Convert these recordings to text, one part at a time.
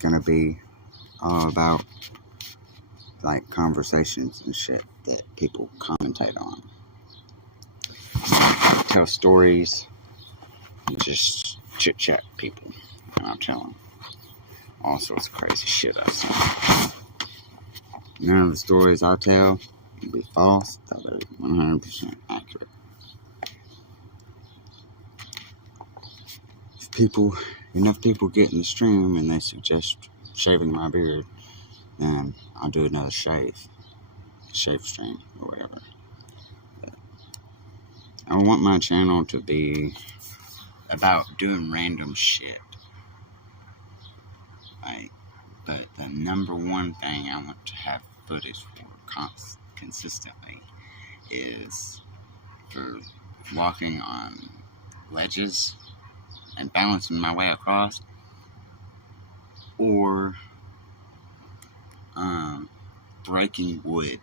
gonna be all about like conversations and shit that people commentate on. Tell stories and just chit chat people. And I'll tell them all sorts of crazy shit I've seen. None of the stories I tell will be false, they're 100% accurate. If enough people get in the stream and they suggest shaving my beard, then I'll do another shave stream or whatever. But I want my channel to be about doing random shit. Like, but the number one thing I want to have footage for consistently is for walking on ledges and balancing my way across, or breaking wood,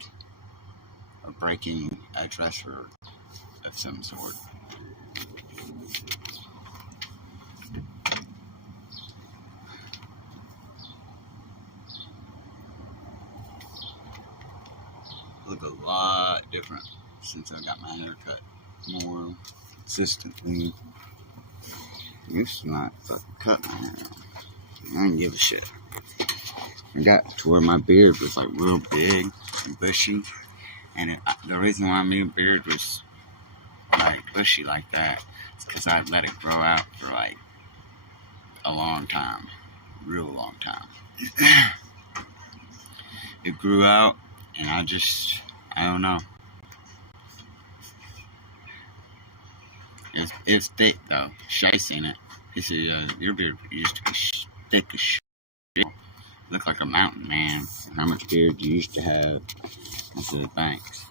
or breaking a dresser of some sort. Look a lot different since I got my hair cut more consistently. I used to not fucking cut my hair. I didn't give a shit. I got to where my beard was like real big and bushy, and the reason why my beard was like bushy like that is because I let it grow out for like a long time, real long time. It grew out, and I don't know. It's thick though. Shay seen it. He said, your beard used to be thick as shit. Look like a mountain, man. How much beard you used to have? I said, thanks.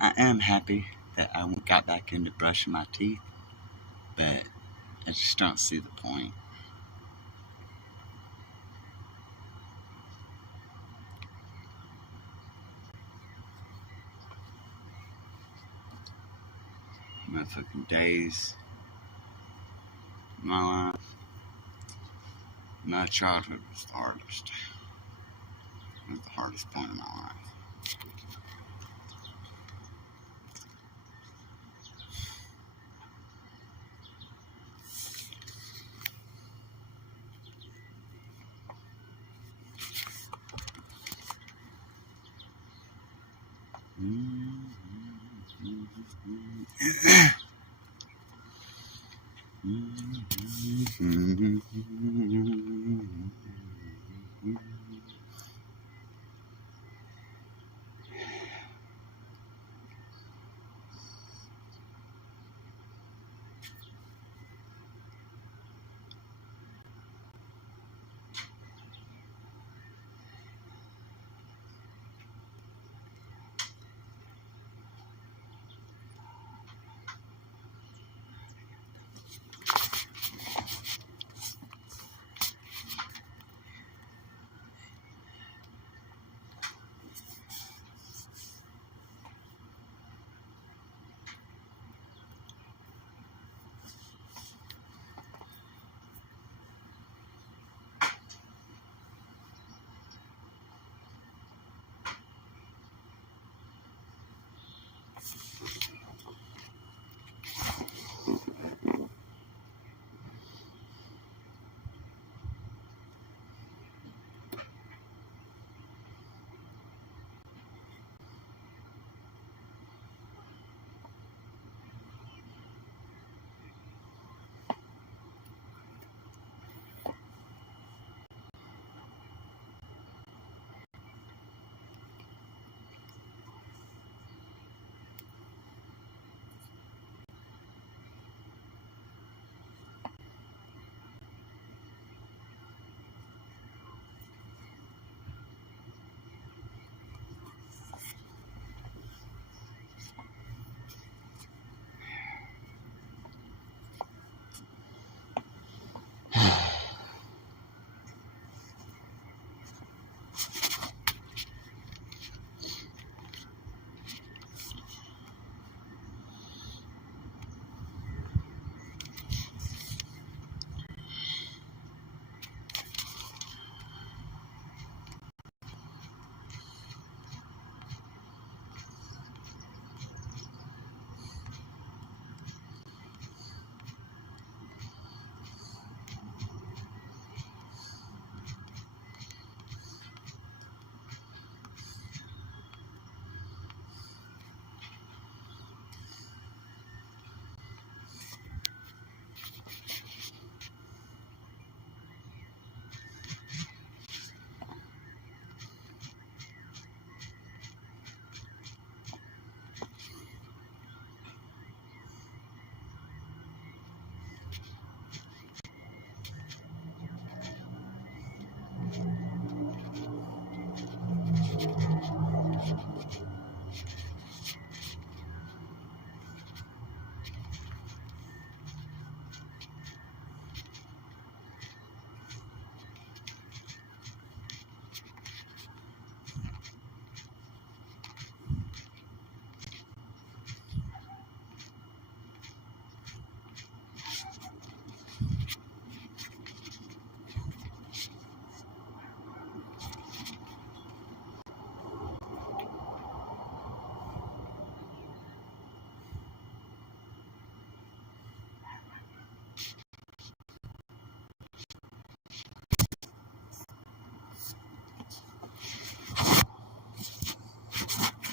I am happy that I got back into brushing my teeth, but I just don't see the point. Motherfucking days of my life. My childhood was the hardest. It was the hardest point in my life.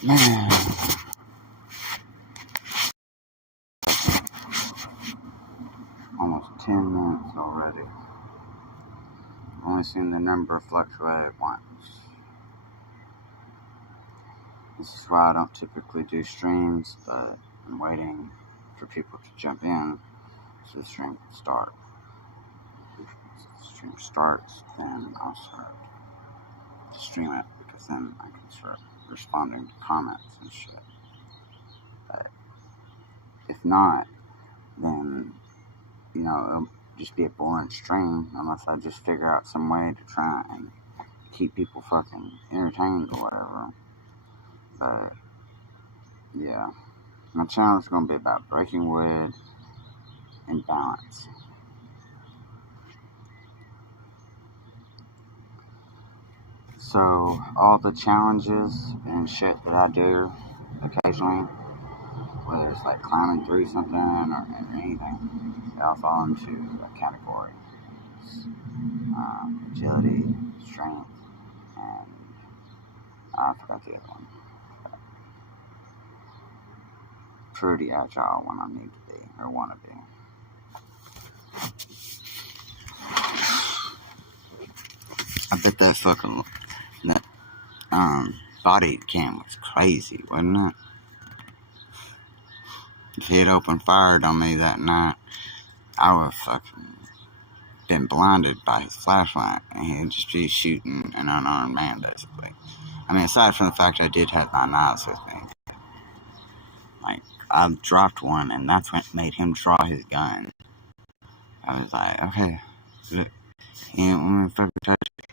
Man, almost 10 minutes already. I've only seen the number fluctuate once. This is why I don't typically do streams, but I'm waiting for people to jump in so the stream can start. If the stream starts, then I'll start to stream it, because then I can start responding to comments and shit. But if not, then, it'll just be a boring stream unless I just figure out some way to try and keep people fucking entertained or whatever. But yeah, my channel is going to be about breaking wood and balance. So all the challenges and shit that I do occasionally, whether it's like climbing through something or anything, they all fall into a category. Agility, strength, and I forgot the other one. Pretty agile when I need to be, or want to be. I bet that fucking body cam was crazy, wasn't it? If he had opened fire on me that night, I would have fucking been blinded by his flashlight, and he'd just be shooting an unarmed man, basically. I mean, aside from the fact I did have my knives with me, like, I dropped one, and that's what made him draw his gun. I was like, okay, look, he ain't want me to fucking touch it.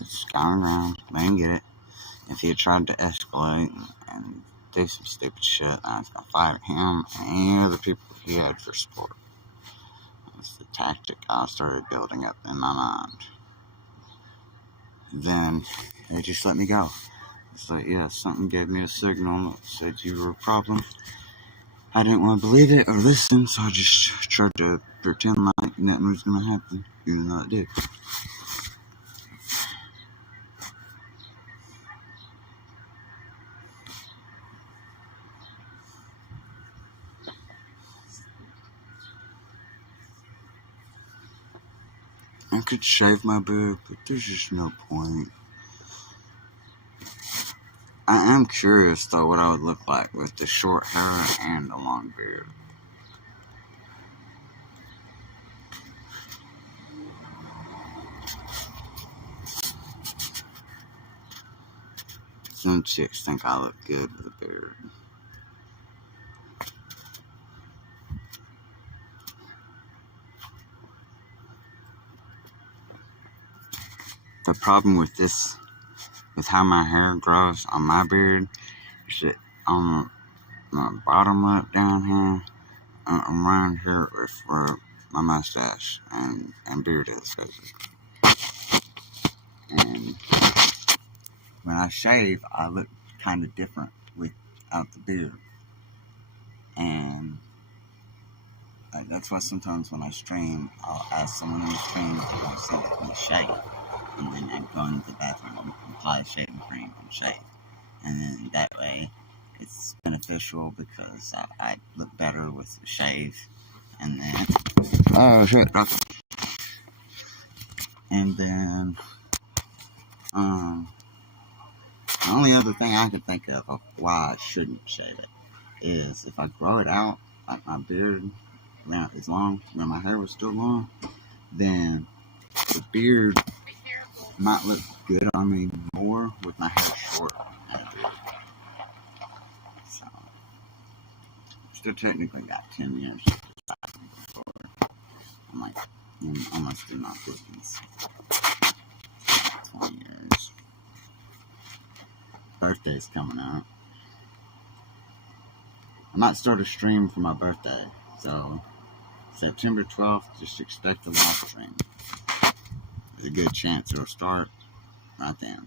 Just gone around, let him get it. If he had tried to escalate and do some stupid shit, I was gonna fight him and any other people he had for support. That's the tactic I started building up in my mind. Then they just let me go. It's like, yeah, something gave me a signal that said you were a problem. I didn't want to believe it or listen, so I just tried to pretend like nothing was gonna happen, even though it did. I could shave my beard, but there's just no point. I am curious, though, what I would look like with the short hair and the long beard. Some chicks think I look good with a beard. The problem with this, with how my hair grows on my beard, is that on my bottom lip down here, around here is where my mustache and beard is, basically. And when I shave, I look kind of different without the beard. And that's why sometimes when I stream, I'll ask someone in the stream if they want to see me shave. And then I'd go into the bathroom and apply shaving cream and shave. And then that way, it's beneficial because I look better with the shave. And then, oh shit, drop it. And then, the only other thing I could think of why I shouldn't shave it is if I grow it out, like my beard is long, when my hair was still long, then the beard might look good on me more with my hair short and a beard. So, still technically got 10 years before I'm like almost in my 50s. 20 years. Birthday's coming up. I might start a stream for my birthday. So, September 12th, just expect a live stream. There's a good chance it'll start right then.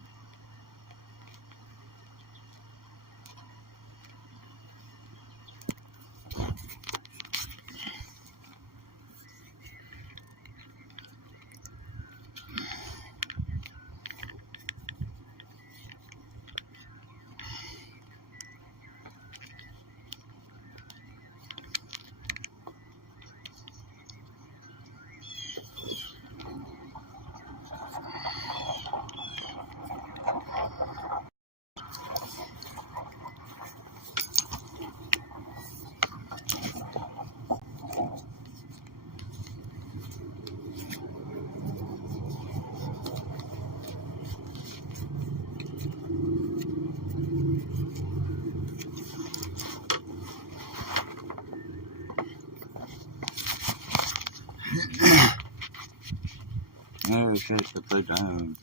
shit to play down.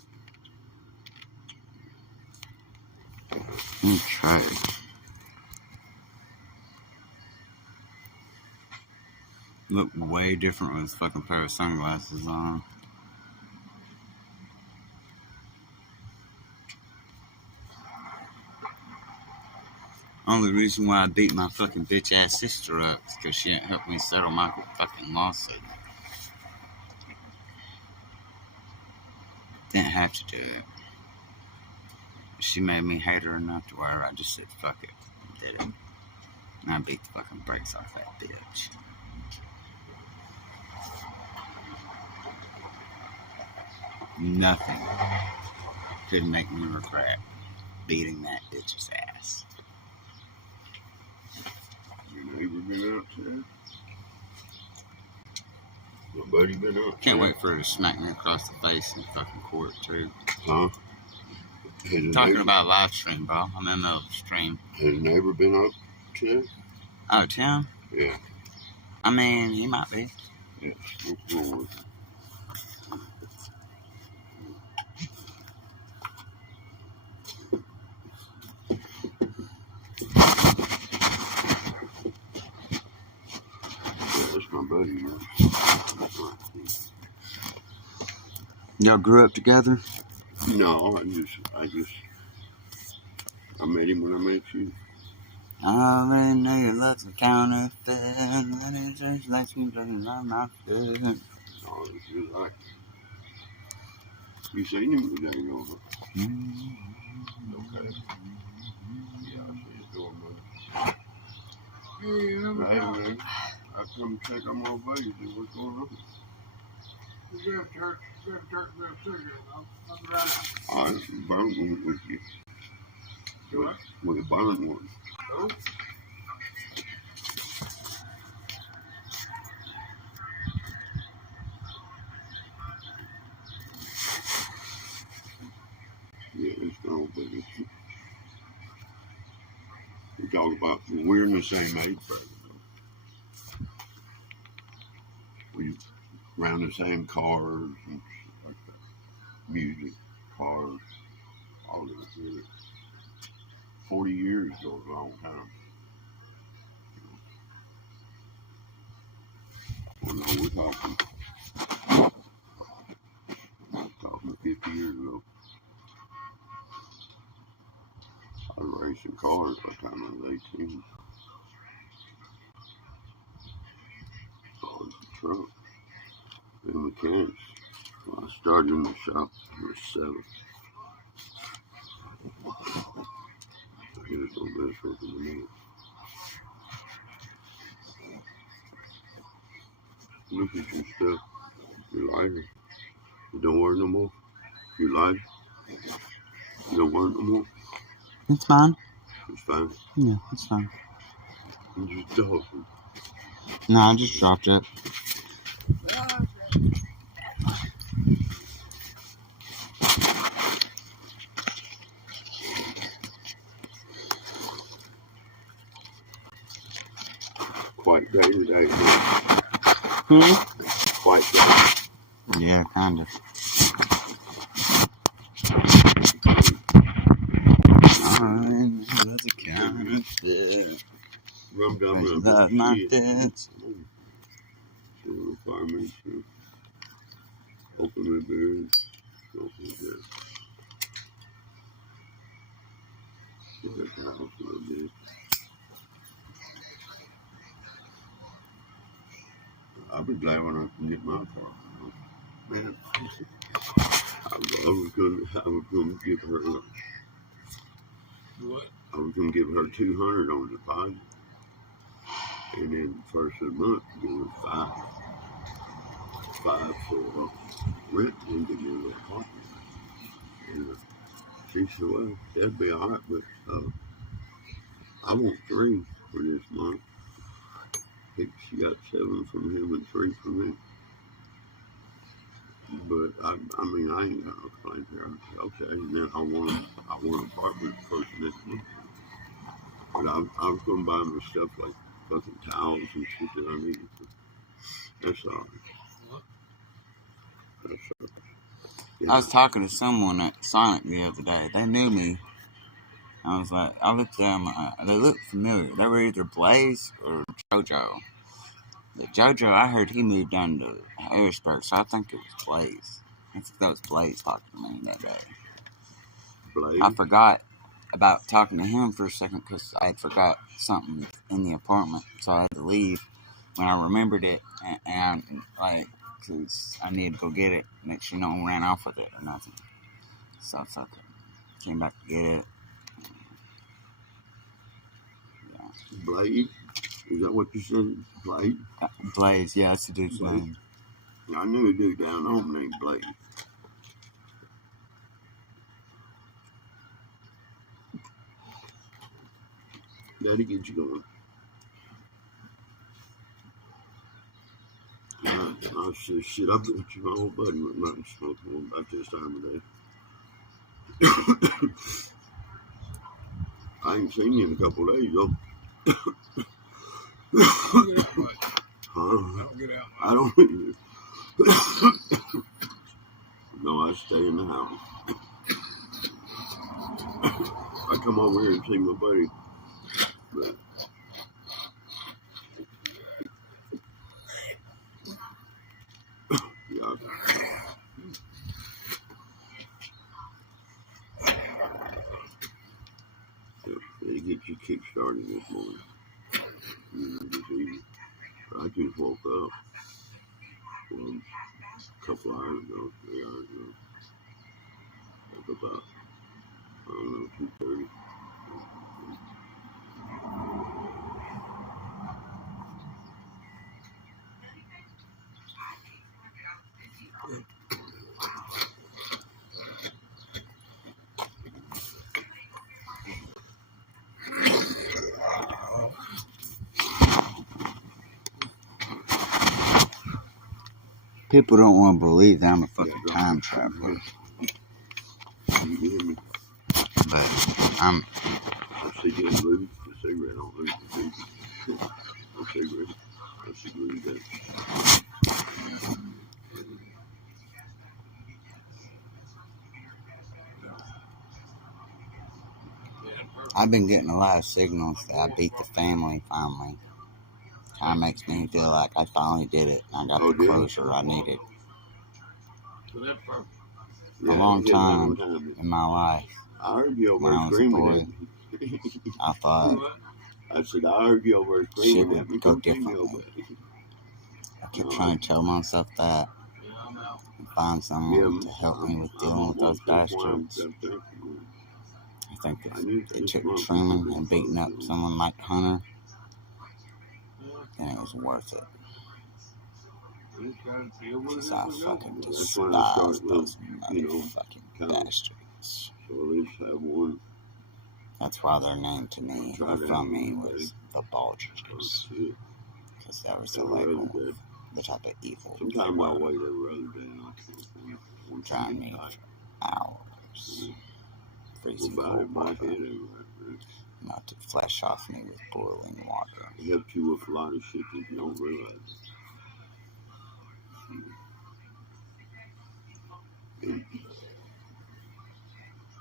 Okay. Look way different with this fucking pair of sunglasses on. Only reason why I beat my fucking bitch ass sister up is because she didn't help me settle my fucking lawsuit. Didn't have to do it. She made me hate her enough to where I just said fuck it and did it. And I beat the fucking brakes off that bitch. Nothing could make me regret beating that bitch's ass. Your neighbor been out today? My buddy been out. Can't wait for her to smack me across the face in fucking court too. Huh? Talking about live stream, bro. I'm in the stream. Has a neighbor been out today? Oh, Tim? Yeah. I mean, he might be. Yeah. What's wrong with him? That's my buddy, man. Y'all grew up together? No, I met him when I met you. I already know you love the counterfeit, and it just lets me doesn't love my food. No, it's just like you seen him today, over. Okay. Yeah, I see his door, man. Hey, man. I come check on my buddies and what's going on. You have church real cigarette, though. Nothing right now. I burned one with you. Do what? With a burned one. Oh. Yeah, it's gonna be. We talk about we're in the same age bracket. We around the same cars and shit like that. Music, cars, all that shit. 40 years is a long time. Well, no, we're talking 50 years ago. I was racing cars by the time I was 18. Cars and trucks. And mechanics. When I started in the shop, I was 7. I just don't mess with them anymore. Look at your stuff. Your lighter. You don't work no more. Your lighter. You don't work no more. It's fine. It's fine. Yeah, it's fine. You just talking. No, I just dropped it. Quite day today. Quite day. Yeah, kind of. That's a counterfeit. Rum down rum. Love my fits. Fireman, open the beers. Open the beer. Get that house a little bit. I'll be glad when I can get my apartment. Man, I was going to give her. What? I was going to give her $200 on deposit, and then first of the month give her $5 for rent and give me a little apartment. And she said, "Well, that'd be all right, but I want 3 for this month." She got 7 from him and 3 from me. But I mean, I ain't gonna complain to her. I said, okay, and then I want an apartment first next month. But I was gonna buy my stuff like fucking towels and shit that I needed. That's all right. What? That's all right. I was talking to someone at Sonic the other day. They knew me. I was like, I looked at them. They looked familiar. They were either Blaze or JoJo. But JoJo, I heard he moved down to Harrisburg, so I think it was Blaze. I think that was Blaze talking to me that day. Blade. I forgot about talking to him for a second because I had forgot something in the apartment, so I had to leave. When I remembered it, and like, because I needed to go get it, make sure no one ran off with it or nothing. So it's okay. Came back to get it. Yeah. Blade. Is that what you said? Blade? Blaze, yeah, that's the dude's Blaze. name. I knew a dude down home named Blade. Daddy, get you going. I said, shit, I bet you my old buddy went out and smoked one about this time of day. I ain't seen you in a couple of days, though. Don't get out much. Huh? Don't get out much. I don't either. No, I stay in the house. I come over here and see my buddy. But yeah. They get you kick started this morning. This evening. I just woke up. Well, a couple hours ago, 3 hours ago. Like about, I don't know, 2:30. People don't want to believe that I'm a fucking time traveler, You hear me? but I'm. I see you lose the cigarette. I don't lose the cigarette. No cigarette. I see you lose that. I've been getting a lot of signals that I beat the family finally. Kind of makes me feel like I finally did it. I got the closure I needed. So that's perfect. A long time in my life, I heard you over when I was a screaming boy, at me. I thought I said, I heard you over shit screaming at me. would go Don't you go differently. back. I kept trying to tell myself that Yeah, I'm out. and find someone to help me with dealing with those bastards. I think if it took trimming and beating up someone like Hunter, then it was worth it. You just gotta deal with Because it I as we go. fucking That's why I start despise with, those you know, motherfucking kind of- bastards. So at least have one. That's why their name to me, or from me, was the Bulgers. Shit. Because that was the Every other label day. of the type of evil they Sometimes I'll were. wait every other day. And I can't Trying me for hours. Freezing cold water. Not to flesh off me with boiling water. It helps you with a lot of shit that you don't realize.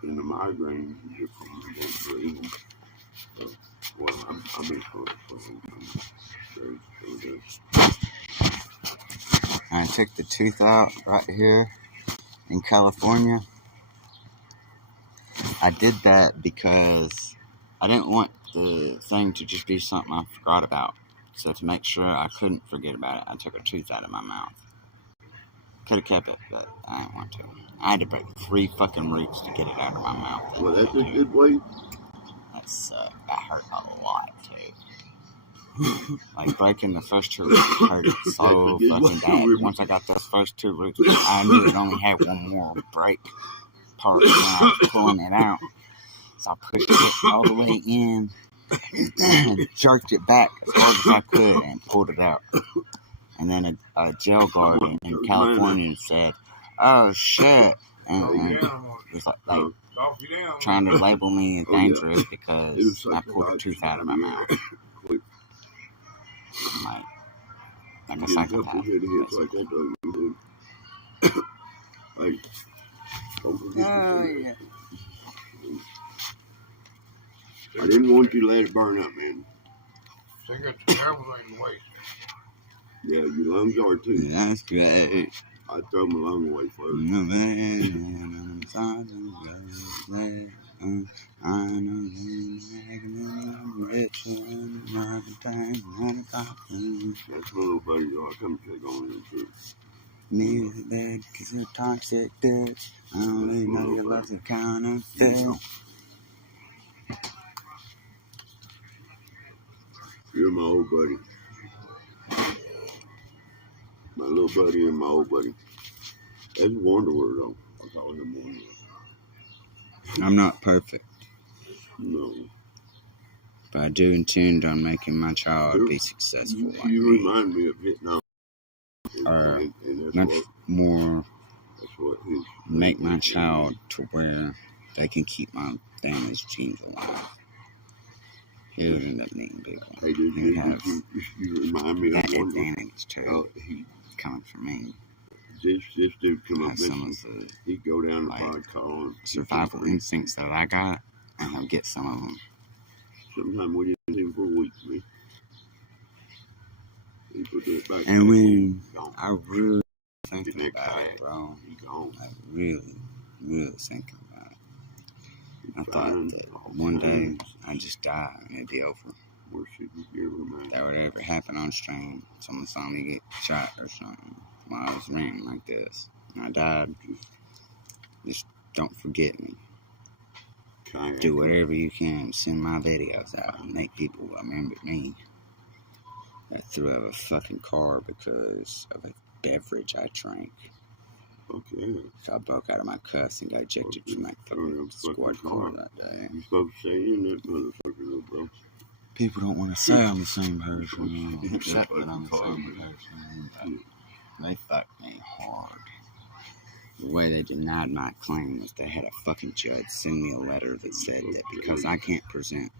And the migraine you get from the both breathing. So, well, I've been for I took the tooth out right here in California. I did that because I didn't want the thing to just be something I forgot about. So to make sure I couldn't forget about it, I took a tooth out of my mouth. Could have kept it, but I didn't want to. I had to break 3 fucking roots to get it out of my mouth. Well, that's a good way. That sucked. That hurt a lot, too. Like, breaking the first 2 roots hurt so fucking bad. Once I got those first 2 roots, I knew it only had one more break part when I was pulling it out. So I pushed it all the way in and jerked it back as hard as I could and pulled it out. And then a jail guard in California said, "Oh shit," and was like trying to label me as dangerous because I pulled a tooth out of my mouth. Like a psychopath. Like Don't forget Oh, to yeah. I didn't want you to let it burn up, man. Cigarettes are terrible thing to waste. Yeah, your lungs are too. That's great. I'd throw my lung away first. That's my little buddy, though. I come take on him too. Me is bad because you're toxic, bitch. I don't really know your love's a counterfeit. You're my old buddy. My little buddy and my old buddy. That's Wanderer, though. I call him Wanderer. I'm not perfect, No. but I do intend on making my child be successful like You me. remind me of Vietnam. Or And much more that's what his make my child to where they can keep my family's genes alive. He would end up meeting people. Hey, dude, He would have you remind me that of one. advantage too, Oh, coming from me. This dude come up Have some missing. of the He'd go down the like, vodka and survival instincts that I got, and he'll get some of them. Sometimes we didn't see him for a week, man. He put it back. And when gone. I really Get thinking that about kayak. it, bro, He gone. like really thinking about it. I thought Fine. that one day I'd just die and it'd be over. Where should you ever, man? That would ever happen on stream. Someone saw me get shot or something while I was ranting like this. And I died. Just don't forget me. Kayak. Do whatever you can. Send my videos out and make people remember me. I threw out a fucking car because of a beverage I drank. Okay. So I broke out of my cuss and got ejected from that fucking squad car that day. You supposed to say in that motherfucker, little bro. People don't want to say I'm the same person. Except that I'm the same person. They fucked me hard. The way they denied my claim was they had a fucking judge send me a letter that said that because I can't present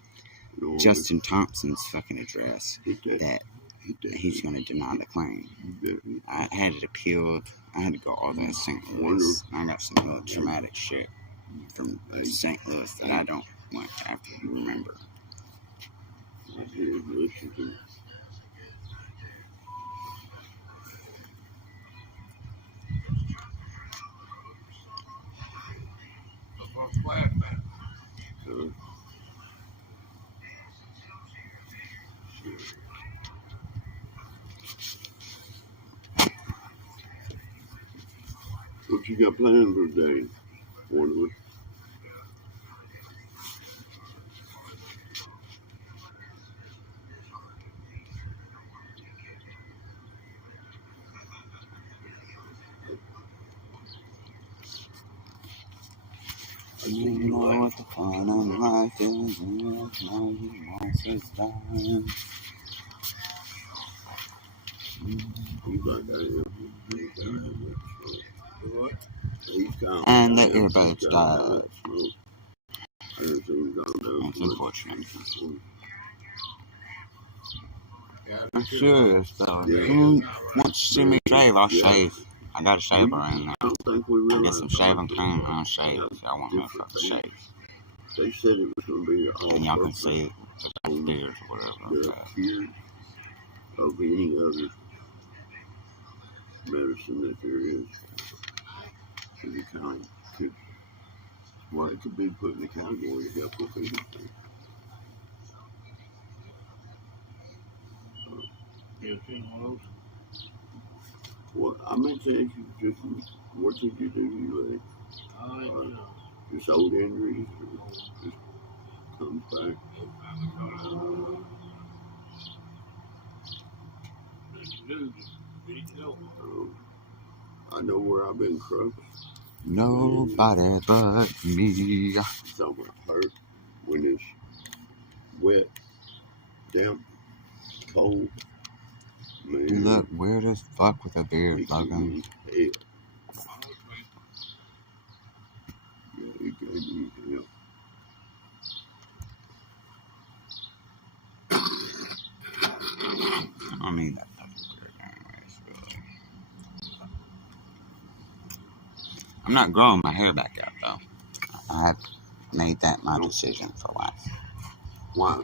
Justin Thompson's fucking address, that he's going to deny the claim. I had it appealed. I had to go all the way to St. Louis. I got some real traumatic shit from St. Louis that I don't want to have to remember. I did listen to it. What you got planned for today? Wonderful. You know what the fun of life is, and you know you want it's done. And the earbuds died. That's unfortunate. I'm serious though. Once you see me shave, I'll shave. I got a shaver in there. I get some shaving cream and I'll shave if y'all want me to fucking shave. They said it was going to be And y'all can see the beard or whatever. appearance of any other medicine that there is. So you kind of could, well, it could be put in the category of helpful anything. You seen one of those? Well, I meant to ask you just, what did you do? You just old injuries or just comes back? I know where I've been crushed. Nobody but me. Somewhere hurt when it's wet, damp, cold. Man, You look weird as fuck with a beard, Logan. Hell. Yeah, it gave me hell. I mean that fucking beard anyways, really. I'm not growing my hair back out, though. I have made that my decision for life. Why?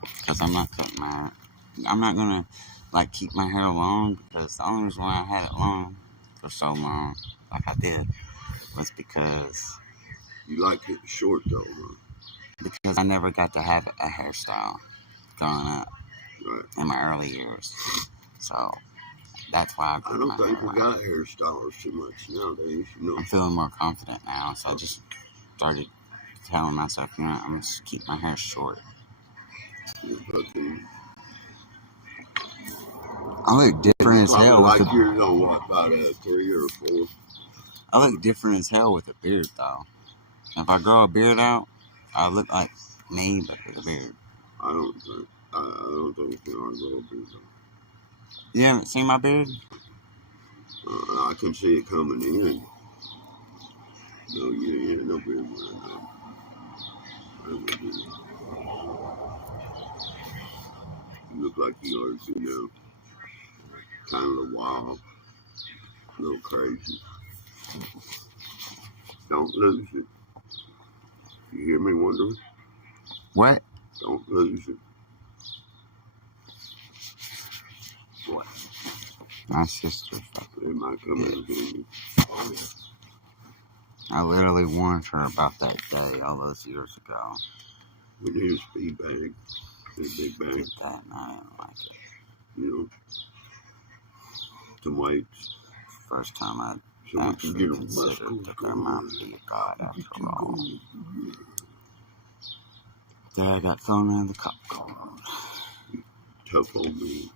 Because I'm not cutting my hair. I'm not going to, like, keep my hair long, because the only reason why I had it long for so long, like I did, was because You like it short, though, huh? I never got to have a hairstyle growing up Right. in my early years. So that's why I I grew don't my think hair we out. got hairstylists too much nowadays, you know. I'm feeling more confident now, so I just started telling myself, you know, I'm going to keep my hair short. I look different as hell with like yours on what, about 3 or 4? I look different as hell with a beard, though. If I grow a beard out, I look like me, but with a beard. I don't think you are grow a beard. You haven't seen my beard? I can see it coming in. No, you ain't no beard wearing that. You look like you are, you know, kind of wild, a little crazy. Don't lose it. You hear me wondering? What? Don't lose it. What? My sister. It might come in again. I literally warned her about that day all those years ago. We need a speed bag. A big bag. Did that and I didn't like it. You know, some weights. First time I So actually considered that there might be a God after all. Then I got thrown in the cop car. Tough on me.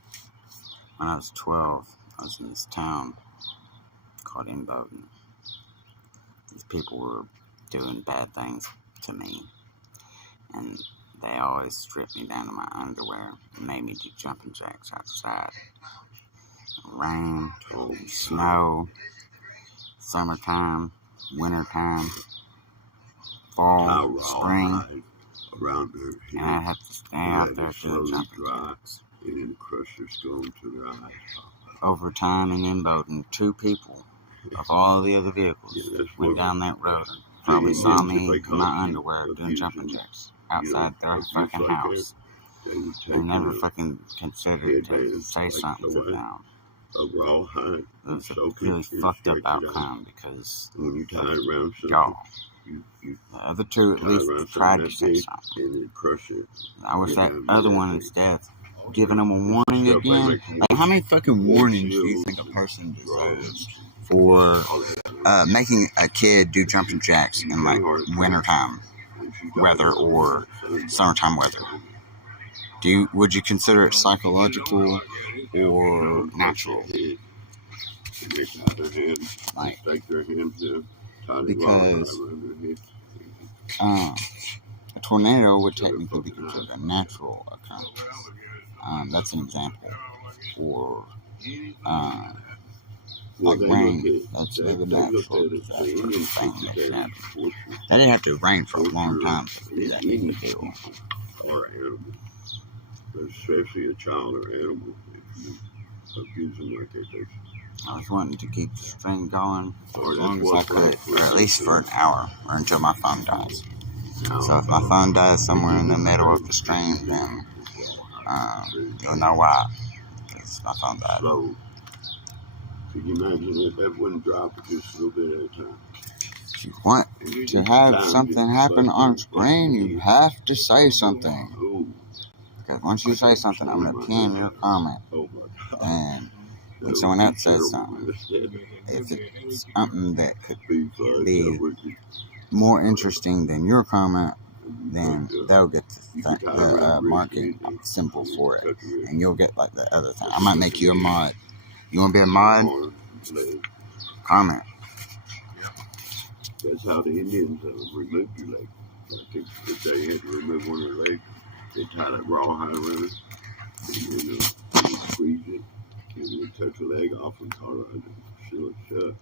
When I was 12, I was in this town called Bowden. These people were doing bad things to me, and they always stripped me down to my underwear and made me do jumping jacks outside. Rain, snow, summertime, wintertime, fall, spring, around their head, and I have to stay out there doing jumping jacks. And then the crushers go into their eyes. Over time in Bowden, 2 people of all the other vehicles went down that road and probably saw me in my underwear doing jumping jacks outside their fucking house. They never fucking considered to say something to them. It was a really fucked up outcome because y'all, the other 2 at least tried to say something. I wish that other one instead giving them a warning again. Like, how many fucking warnings do you think a person deserves for making a kid do jumping jacks in like wintertime weather or summertime weather? Would you consider it psychological or natural? Like, because a tornado would technically be considered a natural occurrence. That's an example. Or like rain, that's another natural disaster thing that can happen. That didn't have to rain for a long time to be that big of a deal. Or animal, especially a child or animal, if you abuse them like that. I was wanting to keep the string going for as long as I could, or at least for an hour, or until my phone dies. So if my phone dies somewhere in the middle of the stream, then you'll know why, because my phone died. So, could you imagine if that wouldn't drop just a little bit at a time? If you want to have something happen on screen, you have to say something. Because once you say something, I'm going to pin your comment. And when someone else says something, if it's something that could be more interesting than your comment, then they'll get the marking symbol for it. And you'll get like the other thing. I might make you a mod. You want to be a mod? Comment. That's how the Indians removed your leg. Like if they had to remove one of their legs, they tie that rawhide around it, and then squeeze it, and then cut the leg off and call it shut.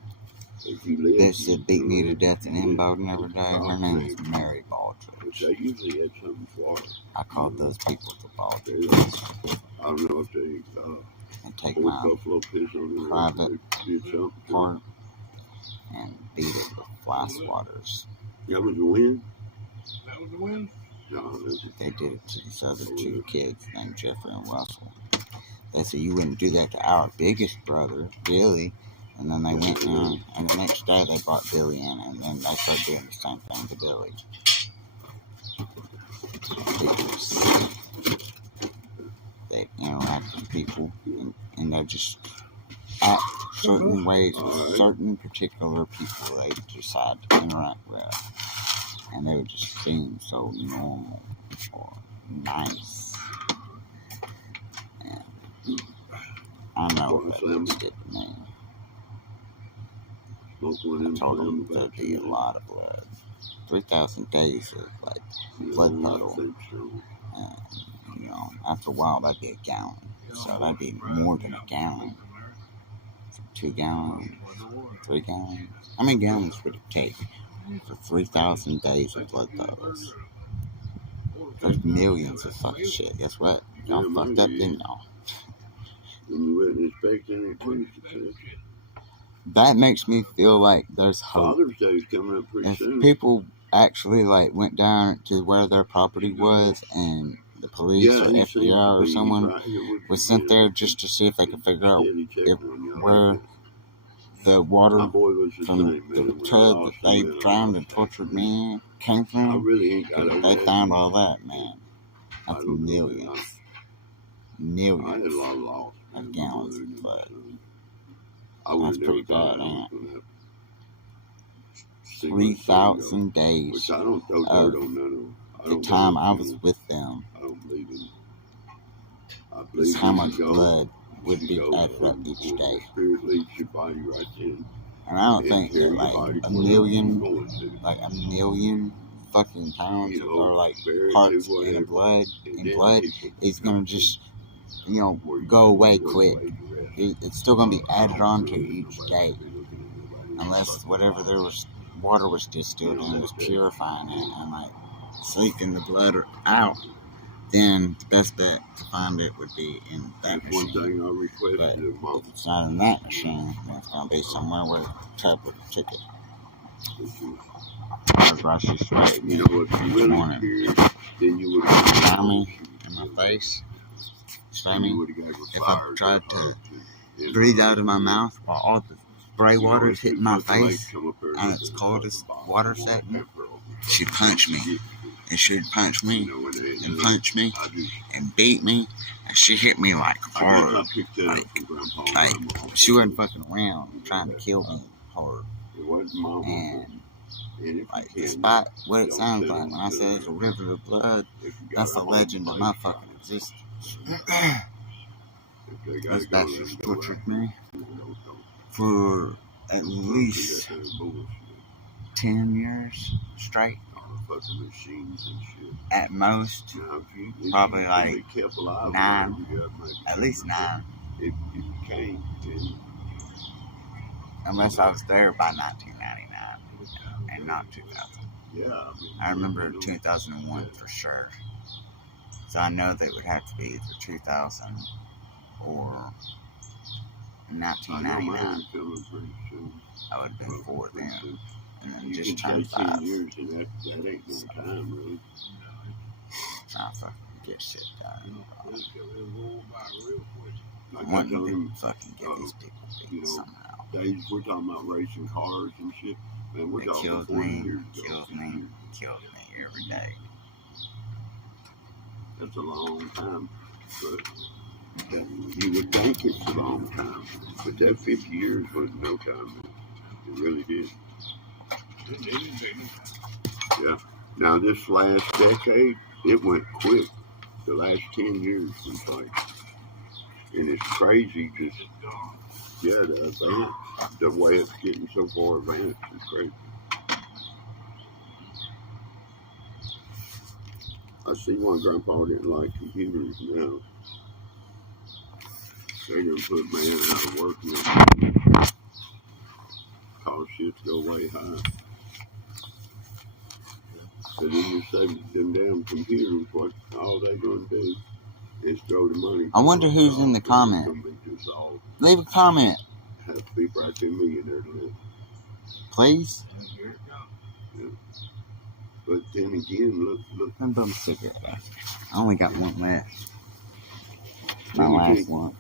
If you live, This that beat me to death in Bowden every day. Her name is Mary Baldridge. They usually had something for it. I called those people the Baldridge. I don't know if they and take my private part and beat it with flash waters. That was the wind? That was the wind? No, They did it to these other two kids named Jeffrey and Russell. They said, you wouldn't do that to our biggest brother, Billy. And then they went in, and the next day they brought Billy in, and then they started doing the same thing to Billy. They interact with people, and they just act certain ways with certain particular people they decide to interact with. And they would just seem so normal or nice. And I know what that did to me. I told them there'd be a lot of blood. 3,000 days of like blood puddle. And, you know, after a while that'd be a gallon. So that'd be more than a gallon. 2 gallons, 3 gallons. How many gallons would it take for 3,000 days of blood puddles? There's millions of fucking shit. Guess what? Y'all fucked up, didn't y'all? And you wouldn't expect any That makes me feel like there's hope. Father's Day's coming up pretty soon. If people actually like went down to where their property was and the police or FBI or someone was sent there just to see if they could figure out where the water from the tub that they drowned and tortured me in came from, they found all that, man. That's millions of gallons of blood. That's pretty bad, ain't it? 3,000 days of the time I was with them. Is how much blood would be added up each day. And I don't think that like a million fucking pounds or like parts in blood is gonna just, you know, go away quick. It's still gonna be added on to each day, unless whatever there was water was distilled and was purifying it and like sleeping the blood out. Then the best bet to find it would be in that machine. But if it's not in that machine, then it's gonna be somewhere where the tub would have took it. That's why she's straight. You know what you really hear, then you would Spray me in my face. Spray me. If I tried to breathe out of my mouth while all the spray water is hitting my face and it's cold as water setting, she'd punch me. And she'd punch me and punch me and beat me, and she hit me like hard. Like she wasn't fucking around trying to kill me hard. And like despite what it sounds like when I say it's a river of blood, that's the legend of my fucking existence. Those bastards tortured me for at least 10 years straight. At most, probably like 9, at least 9. Unless I was there by 1999 and not 2000. I remember 2001 for sure. So I know they would have to be either 2000 or 1999. I would have been 4 then. And then just turned 5. That ain't no time, really. Trying to fucking get shit done. I want to fucking get these people beat somehow. Days we're talking about racing cars and shit. Man, we're talking kills 40 me every day. That's a long time. But you would think it's a long time. But that 50 years wasn't no time. It really did. Yeah. Now this last decade, it went quick. The last 10 years was like, and it's crazy because, yeah, the way it's getting so far advanced is crazy. I see why Grandpa didn't like computers now. They're gonna put man out of work now. Cause shit to go way high. So then you say them damn computers, what all they gonna do is throw the money. I wonder who's in the comment. Leave a comment. Have to be right there millionaire to live. Please? Here it comes. But then again, look. I'm done cigarette back. I only got one left. My Let me last think. one.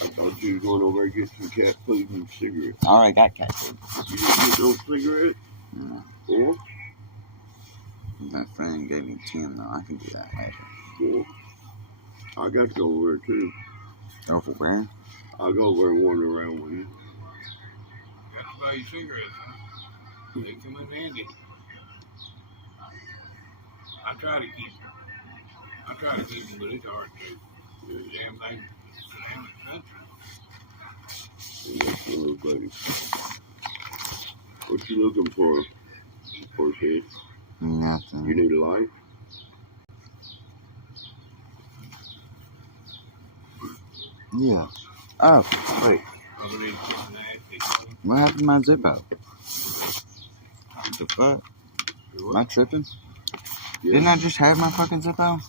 I thought you was going over there and get some cat food and cigarettes. I already got cat food. You didn't get no cigarettes? No. Or? My friend gave me 10 though. I can do that later. Or? I got to go over there too. Over where? I'll go over and wander around with you. Got to buy you cigarettes, huh? They come in handy. I try to keep them, but it's hard to. The damn thing, damn expensive. And that's my little buddy. What you looking for, kid? Nothing. You need a light? Yeah. Oh, wait. Over there, kissing the ass. What happened to my Zippo? What the fuck? Am I tripping? Yeah. Didn't I just have my fucking Zippo?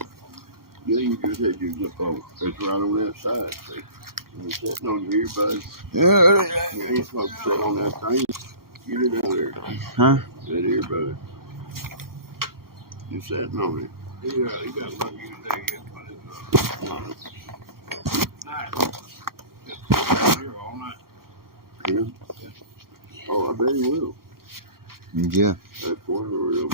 Yeah, you just had your zip on. It's right on that side, see? It's sitting on your earbud. You ain't supposed to sit on that thing. Get it out of there. Huh? That earbud. You sitting on it. You got to look you today. Nice. Just here all night. Yeah. Oh, I bet he will. Yeah. That corner real.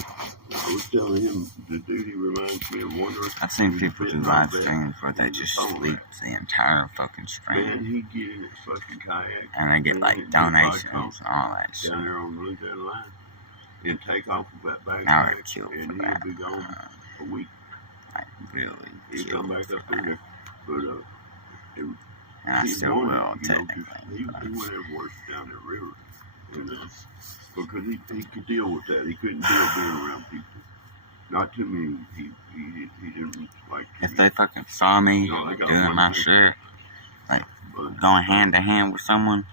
I was telling him the duty reminds me of wondering. I've seen people do live streams where they just sleep the entire fucking Man, stream. he'd get in his fucking kayak. And they get like donations and all that shit. Down there on Louisiana line. And take off with that backpack. I would kill and for that. he'd be gone a week. Like, really He'd kill come back for up in that. there. But, And I he still wanted, will, you know, technically. he But went everywhere down the river. You know, because he could deal with that. He couldn't deal being around people. Not too many. He didn't like. if they fucking saw me No, they got doing one my thing. shit, But, going hand to hand with someone,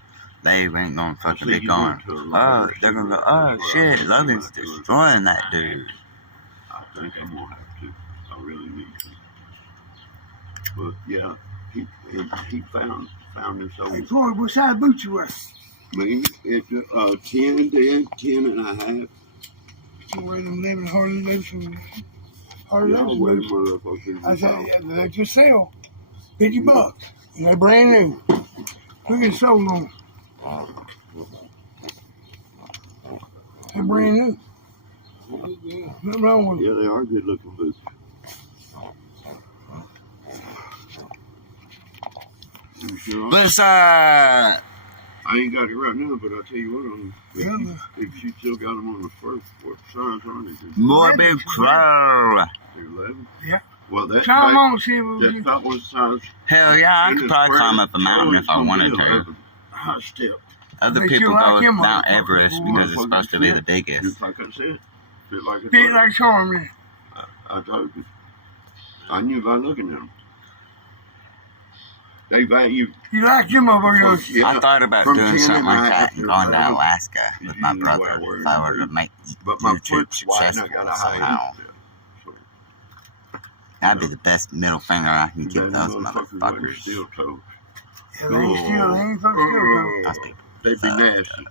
they ain't gonna fucking be going, oh, they're gonna go, oh shit, Logan's destroying that dude. I think I'm gonna have to. I really need to. But yeah, he found this Hey, old. Floyd, what size boots you wear? Me, it's 10 then 10 and a half. You wear them living Harley Davidson. Harley Y'all Davidson wear boots. motherfuckers. I said, they're just sale. $50. And they're brand new. Look at the soles on them. They're brand new. Nothing wrong with them. Yeah, they are good looking boots. You sure? But I ain't got it right now, but I'll tell you what, if you still got them on the first, what size are they? Morbid Crow. They're 11? Yeah. Well, that's Try them not, on, see if we that's can. not what size. Hell yeah, I in could the probably square. climb up a mountain if I wanted to. High step. Other They people feel like go with him, Mount motherfucker. Everest because it's supposed to be the biggest. Just like I said. Fit like a Fit like Charmin. I told you. I knew by looking at them. They value. You like them motherfuckers. Yeah, I thought about from doing 10 something and like a half that and to going to 11 Alaska is with my usually what brother I wear if I were to boots. make But my YouTube foot's wide and I successful got a high somehow. heel. So, That'd be the best middle finger I can give those wearing motherfuckers. steel toes. Yeah, they ain't fucking still. Those people. They'd be nasty.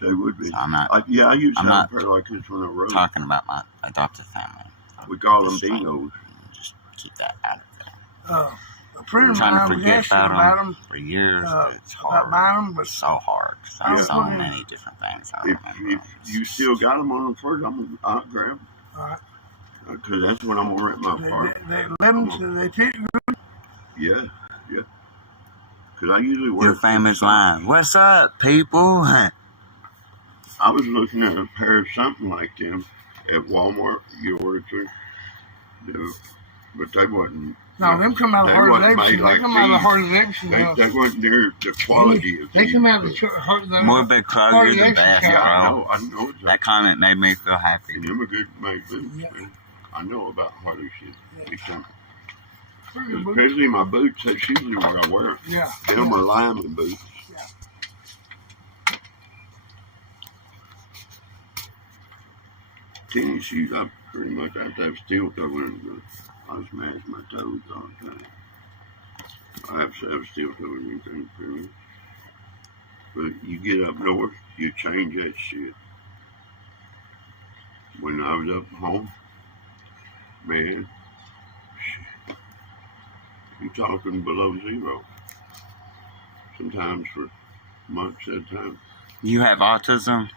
They would be. So I'm not I used to I'm have not a pair like this when I rode. talking about my adopted family. We call them Just trying to dinos. Just keep that out of there. A friend I'm of trying mine to was forget asking about about them them, for years, but it's about hard. buying them, but It's so hard. So, Yeah. so many different things I If remember. you still got them on the first, I'll grab them. Alright. Because that's when I'm going to rent my car. they love them, so they fit good. Yeah. Because I usually wear. Your famous line. What's up, people? I was looking at a pair of something like them at Walmart. You ordered to. But they wasn't. No, them come out of They Harley wasn't Davidson. made like They come out of these. Harley Davidson. They wasn't near the quality of They these. come out of the Harley Morbid Crow, Harley you're the Davidson best, cat. Yeah, I bro. know. I know. That comment made me feel happy. And them are good made boots, Yeah. man. I know about Harley shit. Yeah. Big time. Pretty good boots. Especially my boots. That's usually what I wear. Yeah. Them are lineman boots. Yeah. Tennis shoes, I pretty much have to have steel toe in. I smash my toes all the time. I have steel toe anything for me. But you get up north, you change that shit. When I was up home, man, you talking below zero. Sometimes for months at a time. You have autism?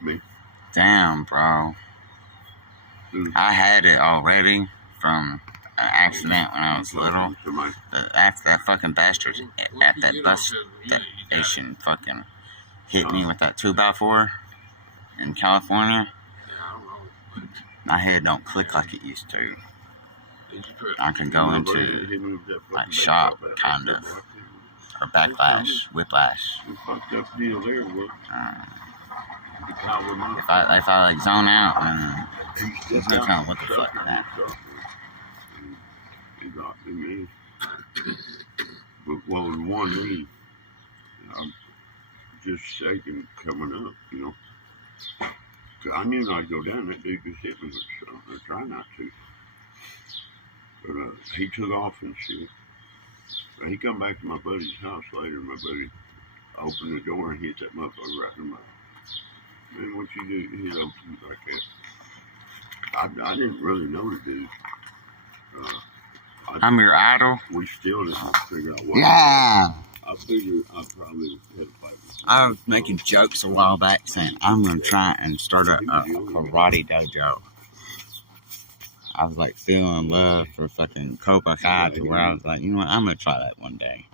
Me. Damn, bro. I had it already from an accident when I was little. After that fucking bastard at that bus station fucking hit me with that 2x4 in California. My head don't click like it used to. I can go into like shock, kind of, or backlash, whiplash. If I like zone out, then there's no telling what the fuck could happen. But well, in one knee, I'm just shaking coming up, you know. I knew I'd go down. That dude just hit me with something. I tried not to. But he took off and shit. But he come back to my buddy's house later. My buddy opened the door and hit that motherfucker right in the mouth. Man, what you do? He opened like that. I didn't really know the dude. I'm your idol. We still didn't figure out what. Yeah. I figured I probably had a fight with him. I was making jokes a while back saying I'm going to try and start a karate dojo. I was like feeling love for fucking Cobra Kai to where I was like, you know what, I'm going to try that one day.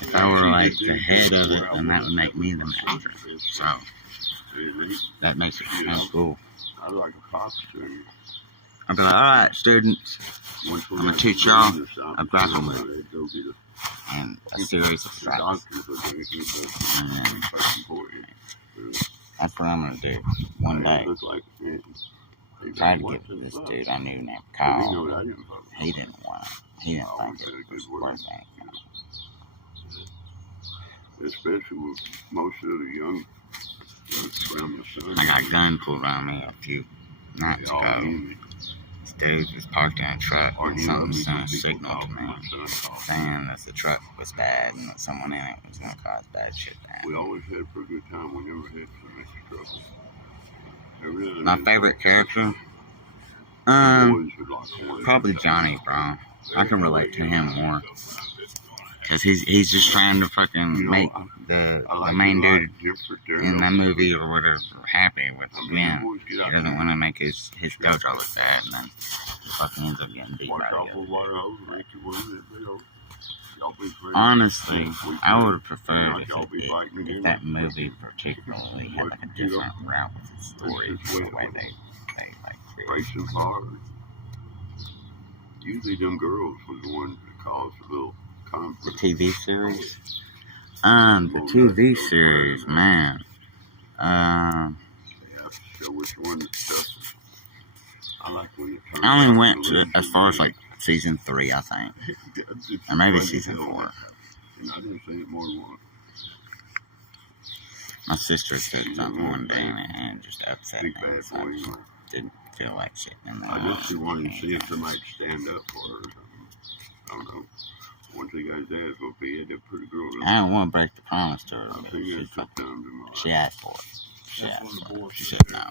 If I were like the head of it, then that would make me the manager. So that makes it kind of cool. I like a pop student. I'd be like, alright, students, I'm going to teach y'all a grapple move and a series of strikes. And then that's what I'm going to do one day. Tried to get this dude I knew named Kyle. He didn't want it. He didn't think it was worth anything. Especially with most of the young around the sun. I got gun pulled on me a few nights ago. This dude was parked in a truck and something sent a signal to me saying that the truck was bad and that someone in it was going to cause bad shit to happen. We always had a pretty good time. We never had some extra trouble. My favorite character? Probably Johnny, bro. I can relate to him more. Because he's just trying to fucking make the main dude in that movie or whatever happy with Glenn. He doesn't want to make his dojo look bad, and then he fucking ends up getting beat by the other. Honestly, I would have preferred if that movie particularly had like a different route with its story, the way they like created it. Usually them girls were the ones that caused a little conflict. The TV series? The TV series, man. I only went to as far as like season 3, I think. Or maybe season 4. I didn't say it more than once. My sister said something one day and it just upset me. So I just didn't feel like shit. I just wanted to see if somebody stand up for her or something. I don't know. Once they got his ass whooped, he had that pretty girl. I don't want to break the promise to her. She asked for it. She asked for it. She said no.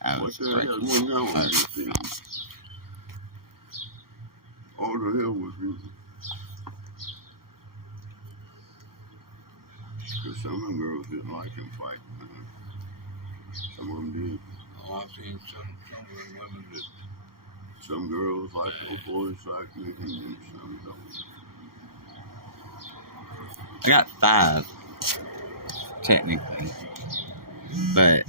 I was breaking the promise. All the hell was he? Because some of them girls didn't like him fighting. Some of them did. Oh, I've seen some of them women that. Some girls like those boys like me, and some don't. I got 5, technically, but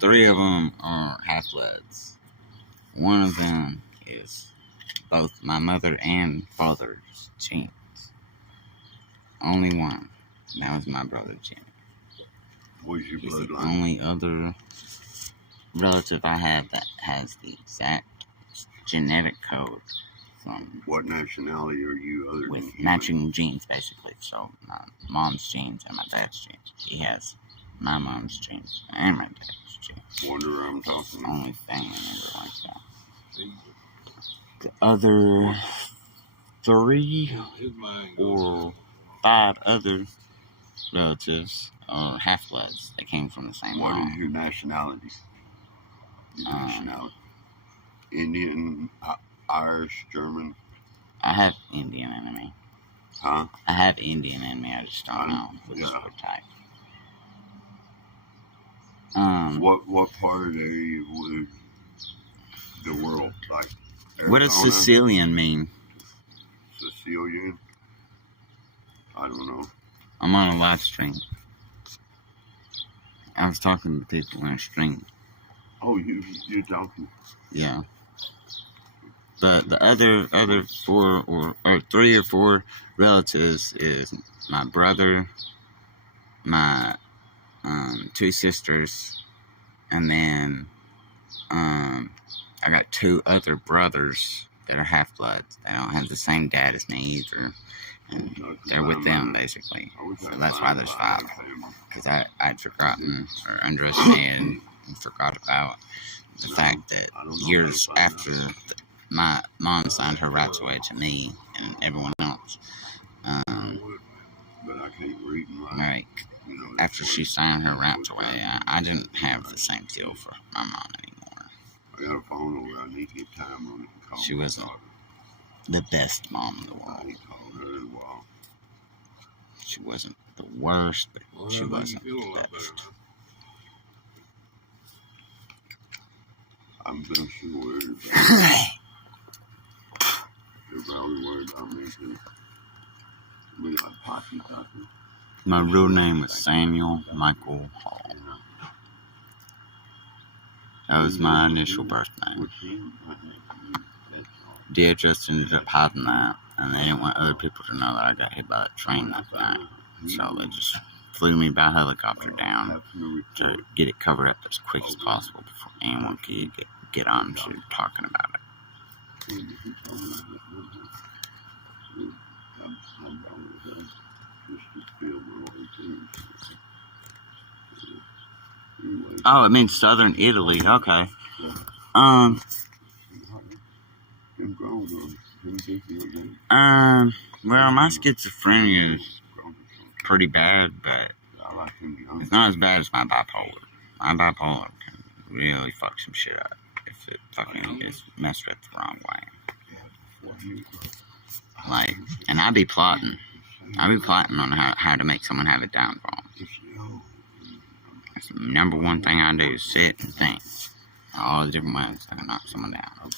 3 of them are half-bloods. One of them is both my mother and father's genes. Only one. And that was my brother, Jimmy. What's your He's bloodline? the only other relative I have that has the exact genetic code from what nationality are you other with than matching genes, basically. So my mom's genes and my dad's genes. He has my mom's genes and my dad's genes. Wonder I'm talking about. Only family member like that. the other 3 or 5 other relatives are half-bloods. They came from the same What mom. is your nationality? Indian, Irish, German? I have Indian in me. Huh? I have Indian in me. I just don't know which Yeah. type. What part of the world? Like Arizona? What does Sicilian mean? Sicilian? I don't know. I'm on a live stream. I was talking to people in a stream. Oh, you're talking. Yeah. But the other 4 or 3 or 4 relatives is my brother, my 2 sisters, and then I got 2 other brothers that are half-bloods. They don't have the same dad as me either, and they're with them basically. So that's why there's 5. Because I'd forgotten or underestimated and forgot about the fact that years after my mom signed her rights away to me and everyone else, But I can't read and write. like after she signed her rights away, I didn't have the same feel for my mom anymore. I got a phone over. I need to get time on it and call She wasn't the best mom in the I world. ain't called her in a while. She wasn't the worst, but she wasn't the best. I'm just worried about it. They're probably worried about me too. We got Pocky. My real name was Samuel Michael Hall. You know, That was my initial birth name. with him, I think that's all. DHS ended up hiding that, and they didn't want other people to know that I got hit by that train that night. So they just flew me by helicopter down to get it covered up as quick as possible before anyone could get on to talking about it. Oh, it means southern Italy. Okay. Well, my schizophrenia is pretty bad, but it's not as bad as my bipolar. My bipolar can really fuck some shit up if it fucking is messed with the wrong way. Like, and I be plotting on how to make someone have a downfall. That's the number one thing I do is sit and think all the different ways I can knock someone down.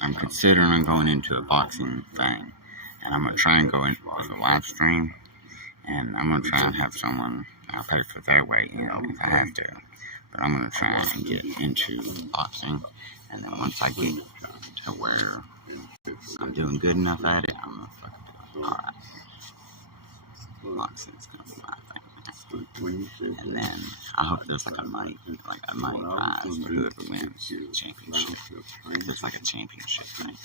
I'm considering going into a boxing thing, and I'm gonna try and go in with a live stream, and I'm gonna try and have someone. I'll pay for their weight in if I have to, but I'm gonna try and get into boxing, and then once I get to where I'm doing good enough at it, I'm gonna fucking do it. Alright. Boxing's gonna be my thing. And then I hope there's like a money prize for whoever wins the championship. There's like a championship thing.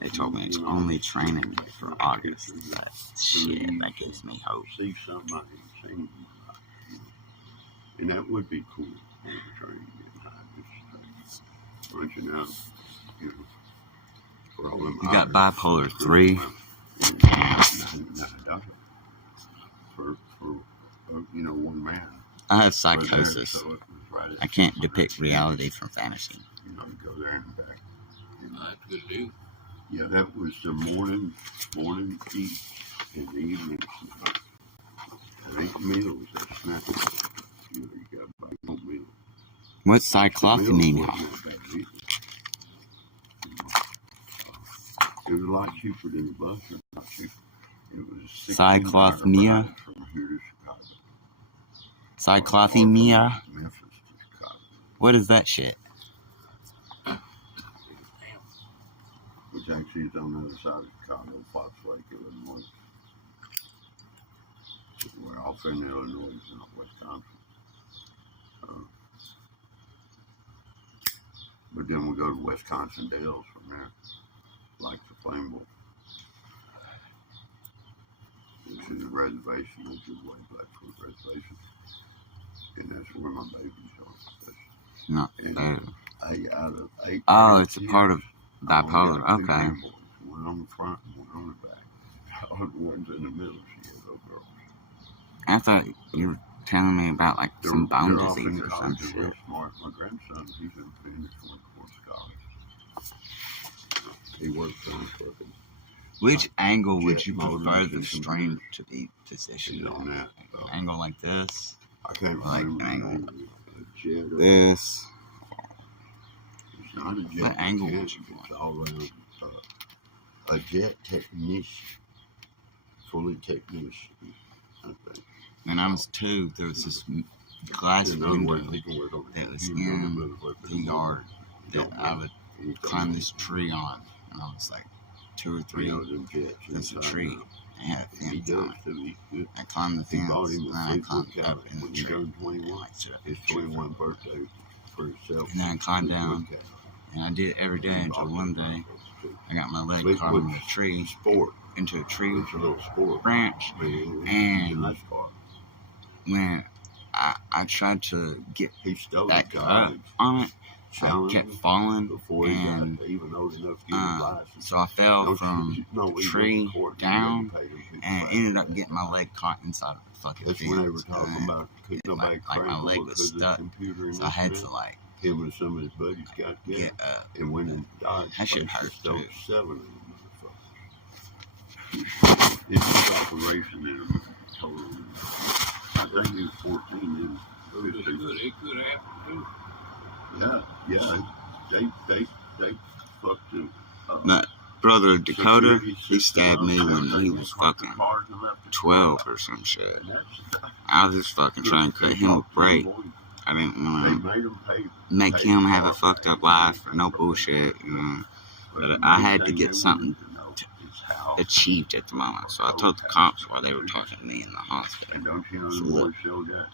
They told me it's only training for August, but shit, that gives me hope. See something I ain't seen. And that would be cool on the train, getting high, just crunching out, you know. For all them You got Irish, bipolar 3. For one man. I have Right there, psychosis. so it was right at I can't depict reality from fantasy. You know, to go there and back. That's good to do. Yeah, that was the morning eat and the evening snack. That ain't meals, that's snacks. You know, you got to buy no meal. What's cyclothymine? It was a lot cheaper than the bus. Not cheaper. It was Cyclothymia? From here to Chicago. Cyclothymia? Memphis to Chicago. What is that shit? Which actually is on the other side of Chicago, Fox Lake, Illinois. We're off in Illinois, not Wisconsin. But then we go to Wisconsin Dells from there, like the Flameville. Which is a reservation, which is way Blackfoot Reservation. And that's where my babies are. That's, Not and bad. out of 8. Oh, it's a part of I only bipolar. got 2 Okay. handboys, one on the front and one on the back. All the ones in the middle, she has little girls. I thought you were telling me about like some bone They're off disease in or some college. They're shit. real smart. My grandson, he's in Phoenix, went for college. He works on fucking. Which angle would jet you motors prefer and the stream to be He's positioned on at? that. An angle like this? I can't Like remember an the angle name of it. A jet or this? it's not a jet. What angle mechanic, would you want? It's all around. A jet technician, fully technician, I think. When I was 2, there was this glass In other window words, he can work on that was computer on in motherfucker. the yard You that don't I know would anything. climb this tree on. And I was like 2 or 3. You know, them jets There's a inside tree. now. It had a He fence does on it. too. He's good. I climbed the He fence, bought him and a then I Fleetwood climbed Cat up in the when he tree. turned And 21. like set up His a tree. 21 birthday for himself. And then I climbed Fleetwood down, Cat. and I did it every day He until bought one them day too. I got my leg Fleetwood caught in a tree, Sport. into a tree It's a little sport. branch, Man, and nice car. when I tried to get He stole back the up college. on it, I Challenge kept falling, before he and got even old enough to get his license. so I fell Don't from you- no, we tree went to court and down, they paid them people and back. ended up getting my leg caught inside of the fucking That's fence. when they were talking and about couldn't nobody like my crank leg him was because of the stuck, computer and so I had this to and like that. Him and some of his buddies got together get up. and went and died. That shit hurt, Stole too. 7 of them motherfuckers. It's just operation in him. Total. I think he was 14 then. It could happen too. Yeah. They fucked him. My brother Dakota, Security he stabbed me system, when he everything. was They parked the fucking cars and left the 12 or some shit. And that's- I was just fucking trying to cut him a break. I didn't They want made him pay. to make pay him the have a car fucked back. up life or no bullshit, you know. But I had to get something achieved at the moment, so I told the cops while they were talking to me in the hospital. And don't you know So the look, boys showed that?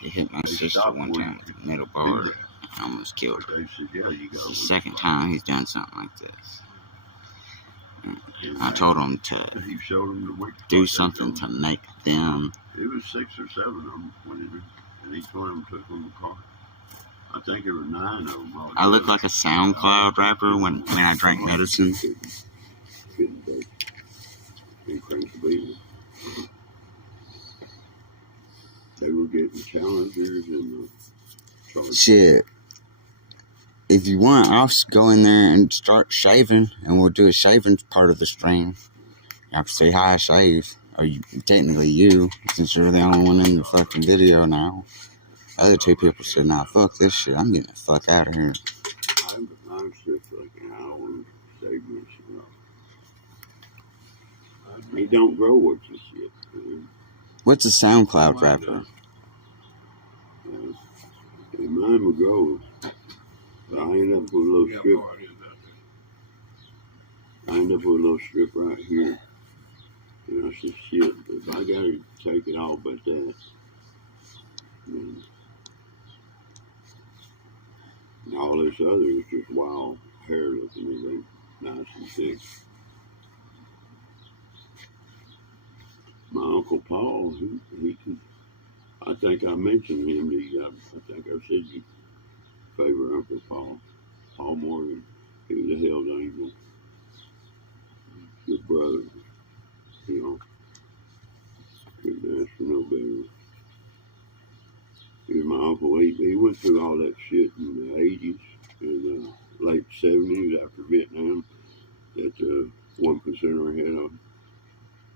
he hit my They sister stopped one when time with a metal did bar that. and almost killed her. They said, yeah, you go. The second time he's done something like this. I told him to He showed them the week. do something to make them. It was 6 or 7 of them when he did, and each one of them took them a car. I think there were 9 of them. I look like a SoundCloud rapper when I drank medicine. They were getting challengers and Shit. If you want, I'll go in there and start shaving, and we'll do a shaving part of the stream. You have to say hi, shave. Or you, technically you, since you're the only one in the fucking video now. The other 2 people said, nah, fuck this shit. I'm getting the fuck out of here. I'm just like an hour segments, you know. They don't grow with this shit. What's a SoundCloud rapper? And mine would grow. But I end up with a little strip. I end up with a little strip right here. And I said, shit, if I gotta take it all but that. And all this other is just wild hair looking at them, nice and thick. My Uncle Paul, he could, I think I mentioned him to you. I think I said you favor Uncle Paul. Paul Morgan. He was a Hell's Angel. Good brother. You know. Couldn't ask for no better. He was my uncle. He went through all that shit in the 80s and late 70s after Vietnam that 1% ahead of him.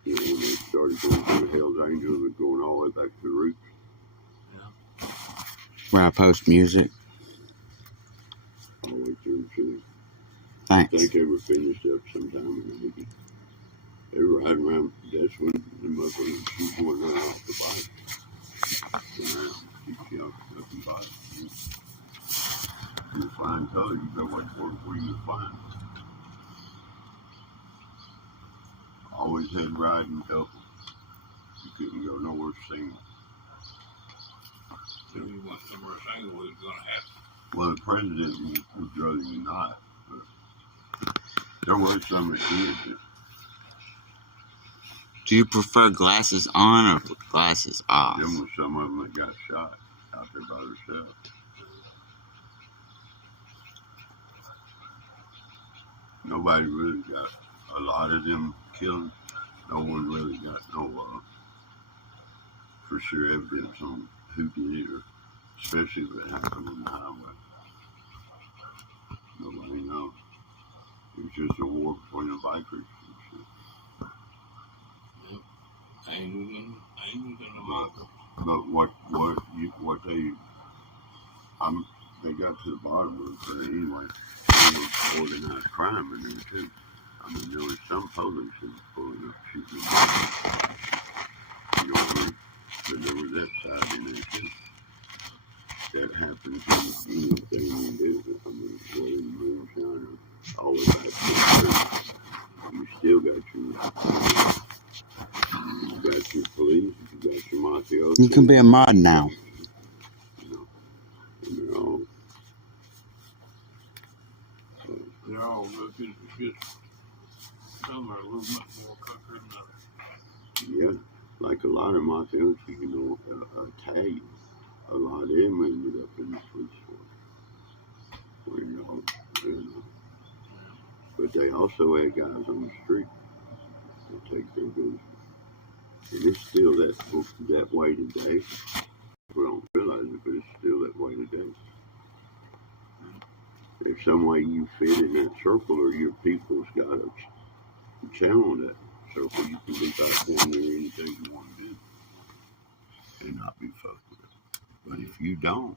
You know, when they started going through the Hell's Angels and going all the way back to the roots. Where I post music. All the way through to I Thanks. think they were finished up sometime in the 80s. They were riding around. That's when the motherfuckers shoot going right off the bike. Around, keep you up and bike. You're flying color, you go where you flying. Always had riding double. You couldn't go nowhere single. So you want somewhere single was gonna happen. Well, the president would rather you not. But there was some that did. Do you prefer glasses on or glasses off? Them were some of them that got shot. out there by herself. Nobody really got a lot of them killed. No one really got no for sure evidence on who did it, or especially if it happened on the highway. Nobody knows. It was just a war between the bikers and shit. Yep. Angels and the mountain. But what they got to the bottom of it, but anyway, there was organized crime in there too. I mean, there was some police who was pulling up shooting. You know what I mean? But there was that side in there too. That happens in anything you do. I mean, whether you moonshine or all of that, you still got your police, you got your mafiosi. You can be a mod now. You know, and they're all. They're all good. It's just some are a little much more cooker than others. Yeah, like a lot of mafiosi, Italian, a lot of them ended up in the police force. But they also had guys on the street that take their business. And it's still that way today. We don't realize it, but it's still that way today. If some way you fit in that circle or your people's got a channel in that circle, you can be back on there anything you want to do and not be fucked with. But if you don't,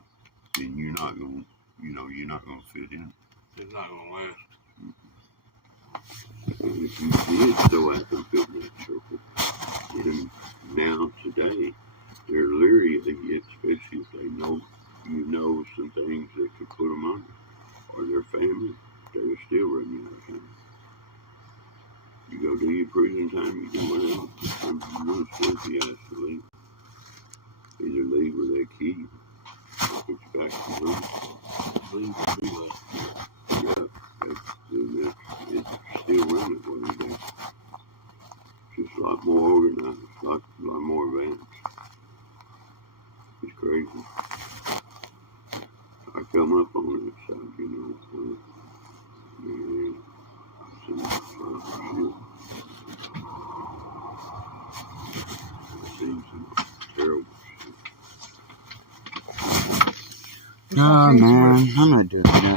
then you're not gonna fit in. It's not gonna last. And if you did go out and fit in that circle, and now today they're leery of you, especially if they know some things that could put them under, or their family, they will still run you out of town. You go do your prison time, you do whatever. You're going to split the ass to leave. Either leave with that key, or put you back to the room. Leave will be left. Yeah, it's still running what it is. Just a lot more organized, a lot more advanced. It's crazy. I come up on that side, man, I've seen some terrible shit. Oh man, I'm not doing nothing.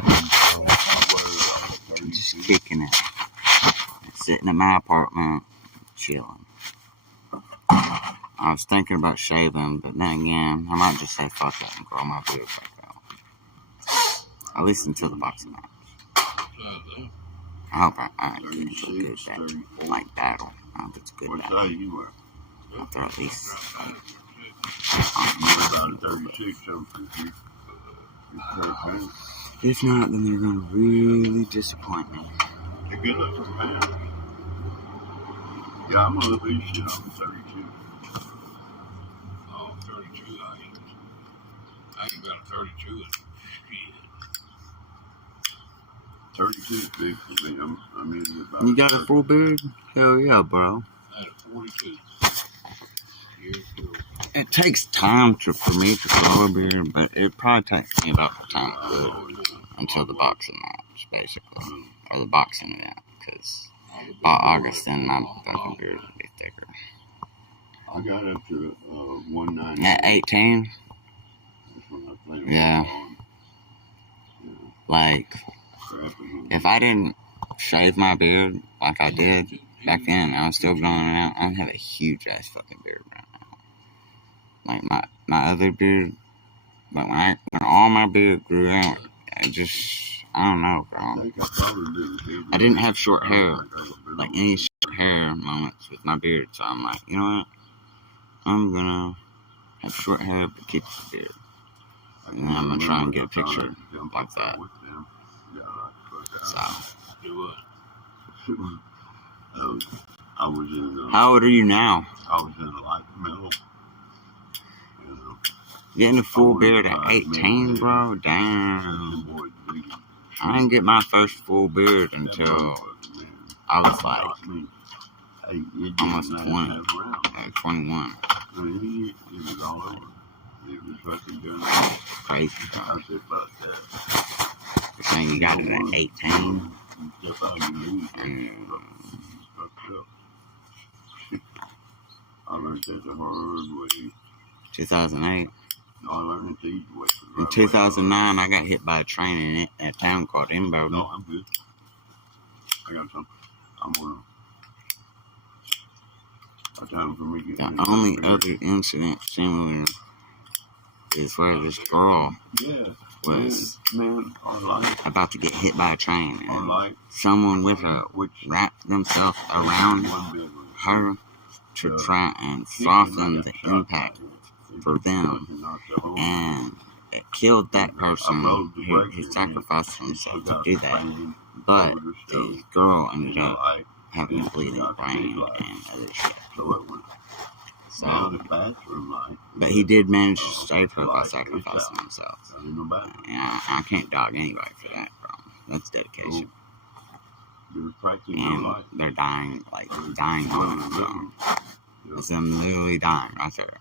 I'm just kicking it. Sitting at my apartment, chilling. I was thinking about shaving, but then again, I might just say fuck it and grow my beard back out. At least until the boxing match. I hope I get into a good battle. I hope it's a good What battle. size you were? After at least. You were about a 36 something. If not, then they're gonna really disappoint me. You're good looking man. Yeah, I'm a little bit shit on 32. Oh, 32, I ain't got a 32 and shit. 32 is big for me. I'm in about. You got a full beard? Hell yeah, bro. I had a 42 years ago. It takes time for me to grow a beard, but it probably takes me about the time until the boxing match, basically. Or the boxing event, because by August then my fucking beard will be thicker. I got up to 190. At 18? That's when I played. Yeah. Like, if I didn't shave my beard like I did back then, I was still growing it out, I'd have a huge ass fucking beard right now. Like my other beard, like when all my beard grew out, I don't know, bro. I didn't have short hair, like any short hair moments with my beard, so I'm like, you know what? I'm gonna have short hair but keep the beard. And I'm gonna try and get a picture like that. So. Do what? I was in. How old are you now? I was in light metal. Getting a full beard at 18, bro? Damn. I didn't get my first full beard until I was like almost 20, like 21. It was fucking done. Crazy, I bro. said, fuck that. You're saying you got it at 18? You step out and leave. Fucked up. I learned that the hard way. 2008. I learned it the easy way. In 2009, I got hit by a train in a town called Inbowden. No, I'm good. I got something. I'm gonna. That's time for me to get The only other incident similar is where this girl was about to get hit by a train, and someone with her wrapped themselves around her to try and soften the impact for them, and it killed that person who sacrificed himself to do that. But the girl ended up having a bleeding brain and other shit. So, but he did manage to save her by sacrificing himself. And I can't dog anybody for that, bro. That's dedication. And they're dying, like, dying on it, so. It's them literally dying right there.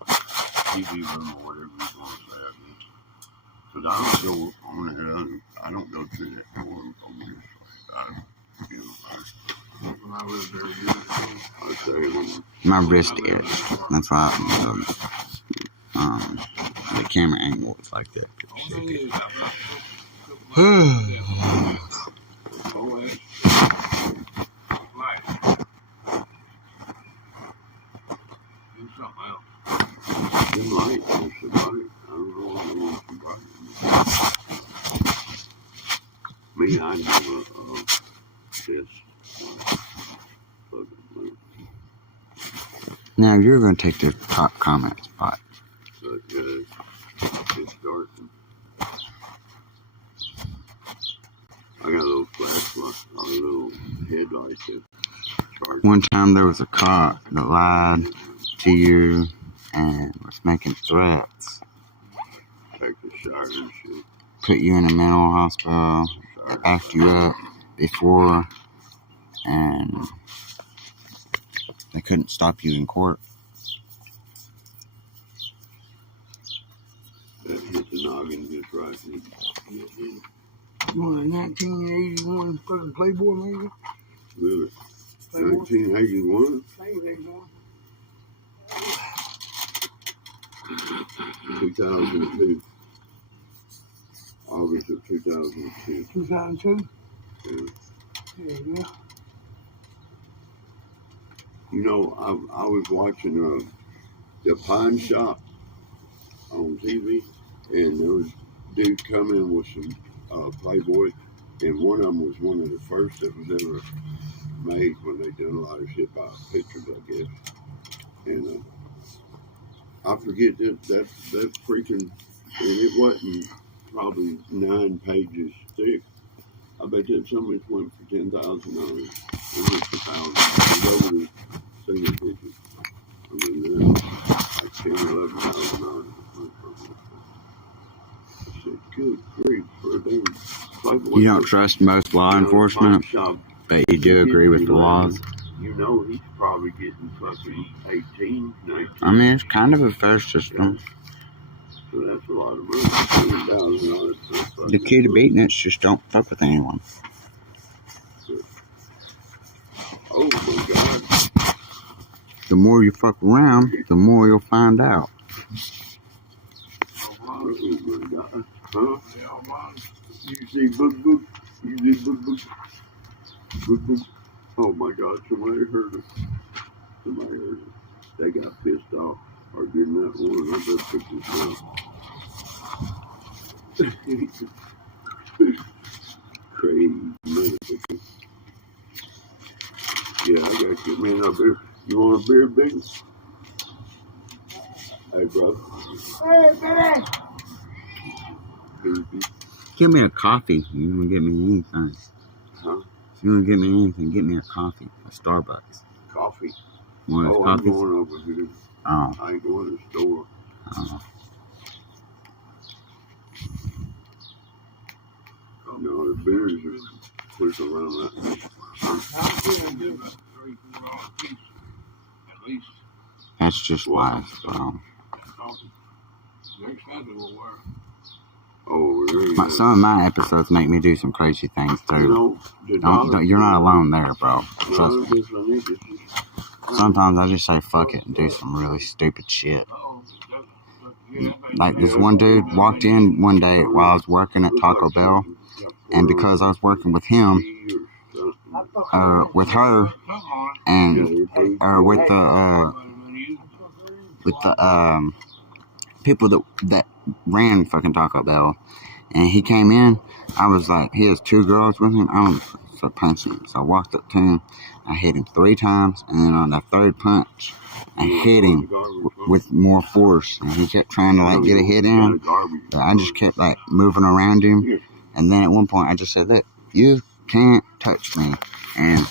Because I don't go on that other, I don't go through that door over this way. When I lived there years ago. I say, My wrist itched. That's why the camera angle was like that. Only thing is, I've got light. Do something else. good light for somebody. I don't know what I want somebody. Me, I never test. Now you're going to take the top comment spot. It's dark. I got a little flashlight, a little headlight that charges. One time there was a cop that lied to you and was making threats. Take the shower and shit. Put you in a mental hospital, backed you up before, and they couldn't stop you in court. That hit the noggin just right. You want a 1981 fucking Playboy maybe? Really? Playboy? 1981? Same thing, boy. 2002. August of 2002. 2002? Yeah. There you go. You know, I was watching the pawn shop on TV, and there was dude coming with some Playboy, and one of them was one of the first that was ever made when they done a lot of shit by pictures, I guess. And I forget that freaking, and it wasn't probably 9 pages thick. I bet that somebody went for $10,000. It went for $1,000. It was over the single digits. I mean, like $10,000, $11,000. I said, good grief for a damn Playboy. You don't trust most law enforcement, but you do agree with the laws. You know he's probably getting fucking 18, 19. I mean, it's kind of a fair system. So that's a lot of money. $10,000. The key to beating it's just don't fuck with anyone. Oh my God. The more you fuck around, the more you'll find out. Oh my God. Huh? You see book. You see book. Book. Oh my God, somebody heard it. They got pissed off. Or didn't that one? I better pick this up. Crazy motherfucker. Yeah, I got you, man, up there. You want a beer, big? Hey, bro. Hey, baby. Give me a coffee. You want to get me anything? Huh? If you want to get me anything, get me a coffee. A Starbucks. Coffee? One of those I'm coffees? going over here. Oh. I ain't going to the store. Oh. No, the beers are push around that. I'm do about $3-4 a piece, at least. That's just life, bro. Coffee. They're expensive to wear. Oh, really? Some of my episodes make me do some crazy things too. You know, the You're not alone there, bro. Trust me. me. Sometimes I just say fuck it and do some really stupid shit. Oh, Like this one dude walked in one day while I was working at Taco Bell, and because I was working with him, with her, and with the people that ran fucking Taco Bell, and he came in, I was like, he has 2 girls with him. I was so punch him. So I walked up to him, I hit him 3 times, and then on the 3rd punch, I hit him with more force, and he kept trying to like get a hit in, but I just kept like moving around him, and then at one point I just said, look, you can't touch me, and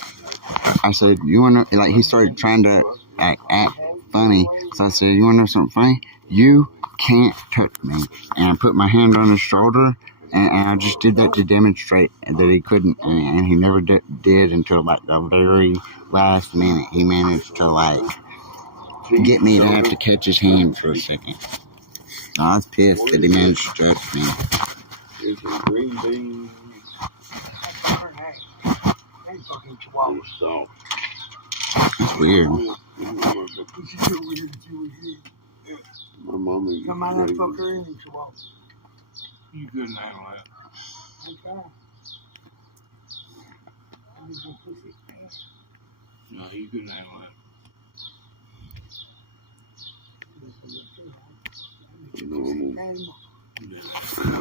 I said, you wanna, like, he started trying to act funny, so I said, you wanna know something funny? You can't touch me, and I put my hand on his shoulder, and I just did that to demonstrate that he couldn't, and he never did until like the very last minute. He managed to like get me to have to catch his hand for a second. So I was pissed that he managed to touch me. It's a green bean. Salt. It's weird. My mama used Come on, that to fucker in Chihuahua. you couldn't handle that. No, you couldn't handle that. normal. Yeah. And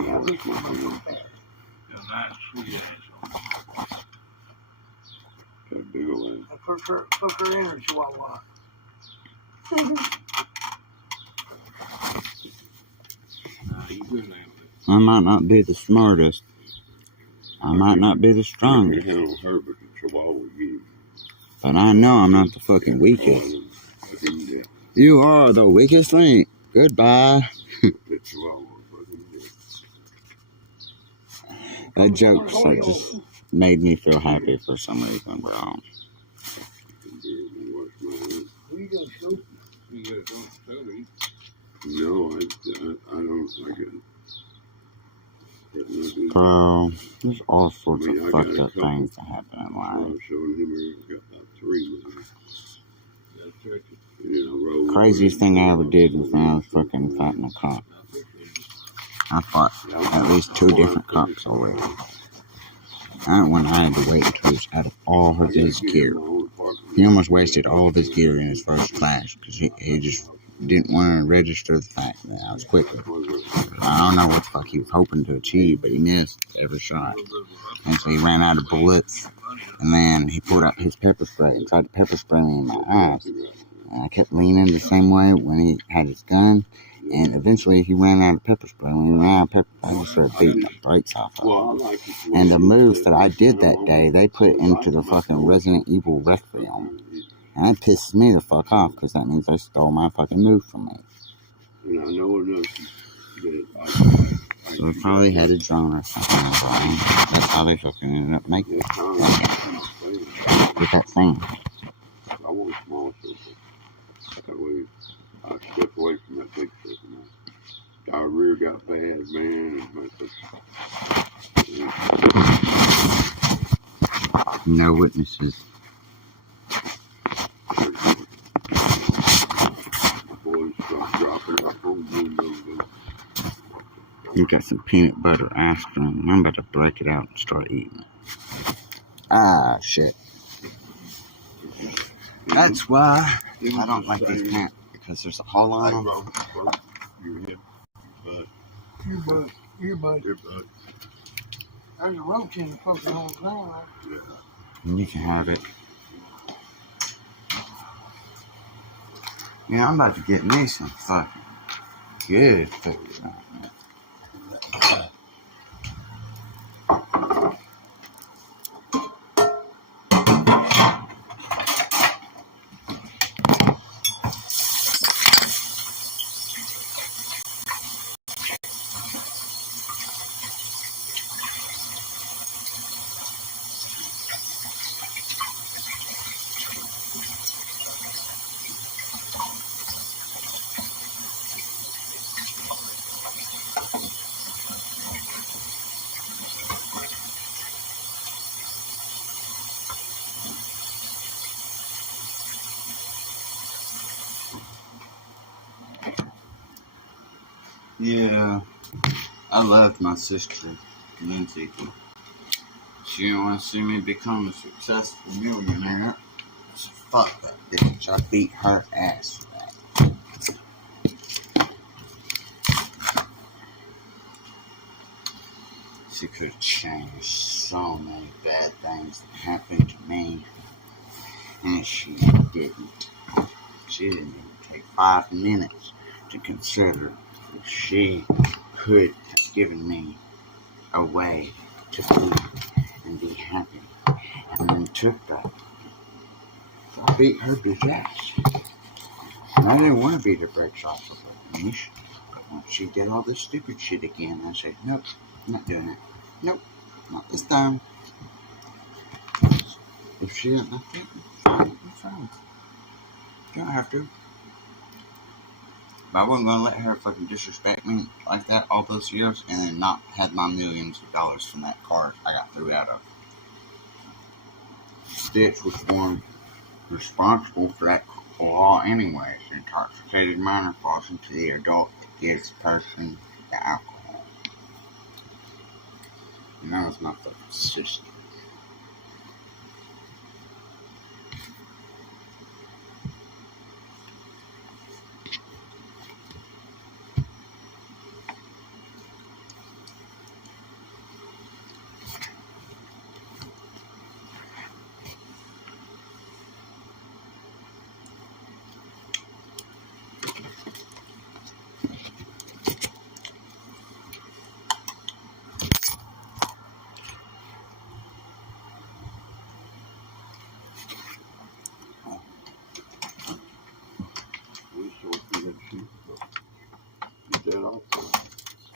A nice sweet ass. that big old one. Put her in her Chihuahua. No, you couldn't handle it. I might not be the smartest. I might not be the You strongest. can handle her, but the Chihuahua you. But I know I'm not the fucking weakest. You are the weakest link. Goodbye. The Chihuahua fucking get. That joke just made me feel happy for some reason, bro. What are you doing, Scoop? You got a soda. No, I don't like it. Bro, there's all sorts I mean, of I fucked got a up couple. things that happen in I life. was showing him where I got about 3 with him. That's turkey. You know, Craziest thing I ever did was when I was fucking fighting a cop. I fought at least 2 different cops already. That one I had to wait until he was out of all of his gear. He almost wasted all of his gear in his first class because he just didn't want to register the fact that I was quicker. I don't know what the fuck he was hoping to achieve, but he missed every shot. And so he ran out of bullets, and then he pulled out his pepper spray and tried to pepper spray me in my eyes. And I kept leaning the same way when he had his gun, and eventually he ran out of pepper spray. When he ran out of pepper spray, I just started beating the brakes off of him. And the moves that I did that day, they put into the fucking Resident Evil Requiem. And that pisses me the fuck off, because that means they stole my fucking move from me. And I know enough So they probably had a drone or something. That's how they fucking ended up making it. With that thing. I want a small circle. That way I step away from that big circle. Diarrhea got bad, man. No witnesses. The boys start dropping up on windows. You got some peanut butter ice cream. I'm about to break it out and start eating it. Ah, shit. That's why I don't like these pants, because there's a hole on them. Your butt. There's a roach in the fucking whole ground. And you can have it. Yeah, I'm about to get me some fucking good food. Yeah, I loved my sister, Lindsay. She didn't want to see me become a successful millionaire. So fuck that bitch. I beat her ass for that. She could have changed so many bad things that happened to me, and she didn't. She didn't even take 5 minutes to consider that she could have given me a way to be and be happy, and then took that. So I beat her bitch ass. And I didn't want to beat her brakes off of her niche, but when she did all this stupid shit again, I said, nope, I'm not doing it. Nope, not this time. If she didn't like it, I'm fine. You don't have to. But I wasn't going to let her fucking disrespect me like that all those years and then not have my millions of dollars from that car I got threw out of. Stitch was one responsible for that law anyways. Intoxicated minor falls into the adult that gives the person the alcohol. And that was my fucking sister. We sure did shoot, but you did also.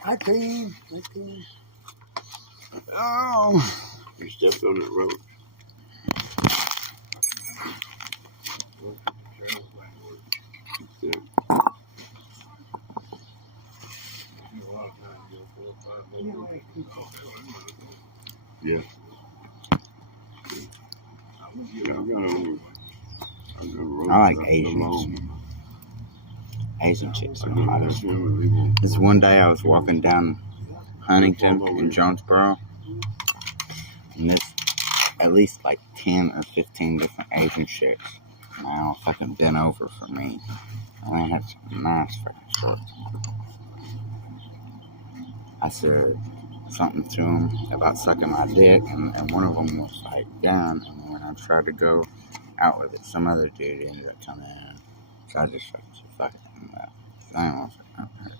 I can. Oh. You stepped on that road. Yeah. Yeah. Yeah, I like Asians. Asian chicks are the hottest. This one day I was walking down Huntington in Jonesboro, and there's at least like 10 or 15 different Asian chicks. And they all fucking bent over for me. And they had some nice fucking shorts. I said something to them about sucking my dick, and one of them was like down. And when I tried to go out with it, some other dude ended up coming in. So I just fucking said, fuck it. I don't want to fuck her.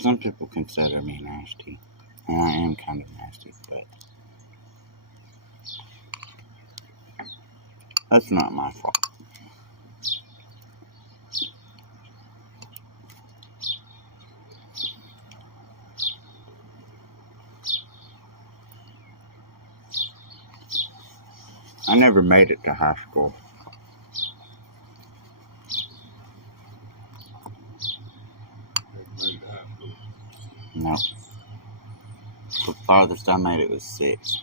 Some people consider me nasty, and I am kind of nasty, but that's not my fault. I never made it to high school. No. The farthest I made it was 6.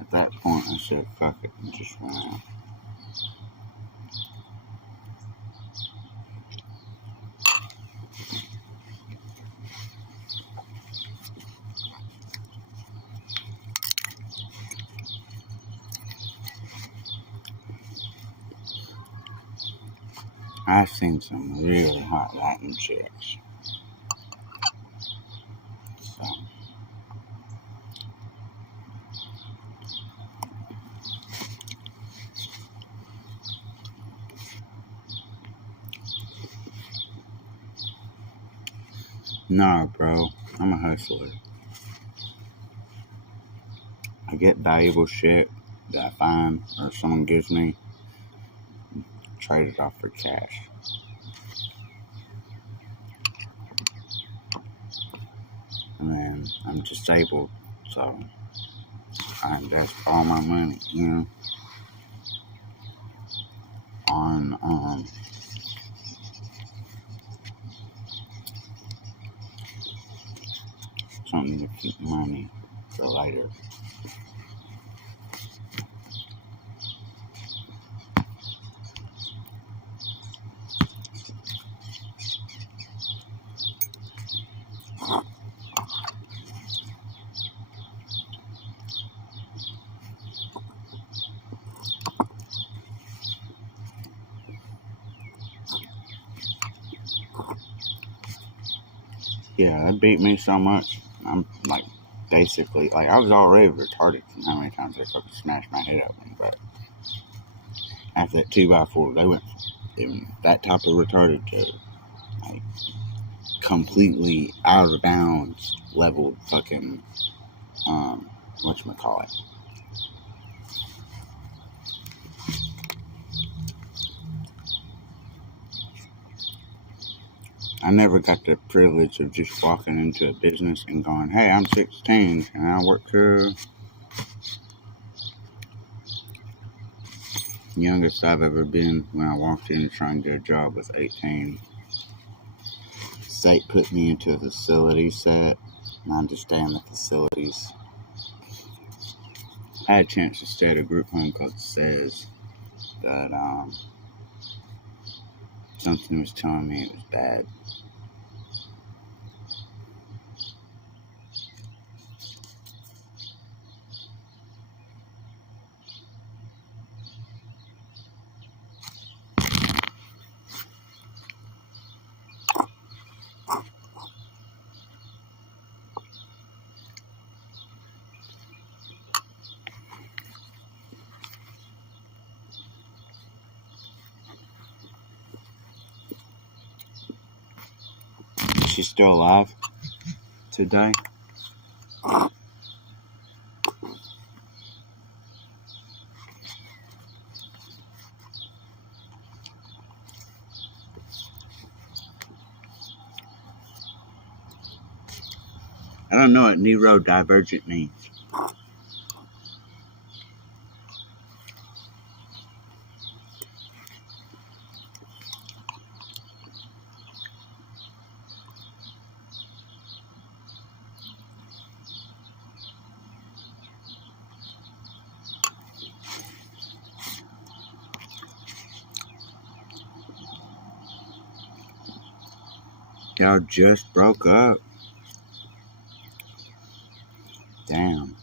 At that point, I said, fuck it, and just went out. I've seen some really hot Latin chicks. So, No, bro. I'm a hustler. I get valuable shit that I find or someone gives me, trade it off for cash. And then I'm disabled, so I invest all my money, on something to keep money for later. Yeah, that beat me so much. I'm like, basically, like, I was already retarded from how many times they fucking smashed my head open, but after that 2x4, they went from that type of retarded to, like, completely out of bounds leveled fucking, whatchamacallit. I never got the privilege of just walking into a business and going, hey, I'm 16 and I work here. Youngest I've ever been when I walked in trying to get a job was 18. State put me into a facility set, and I understand the facilities. I had a chance to stay at a group home called Says, but something was telling me it was bad. Is she still alive today? I don't know what neurodivergent means. Y'all just broke up. Damn.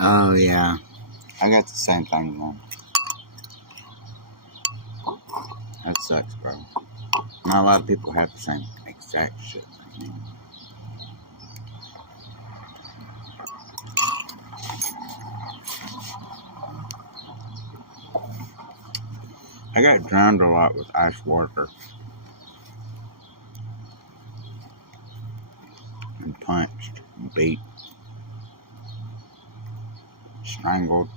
Oh, yeah. I got the same thing, man. That sucks, bro. Not a lot of people have the same exact shit like me. I got drowned a lot with ice water. And punched, and beat, strangled,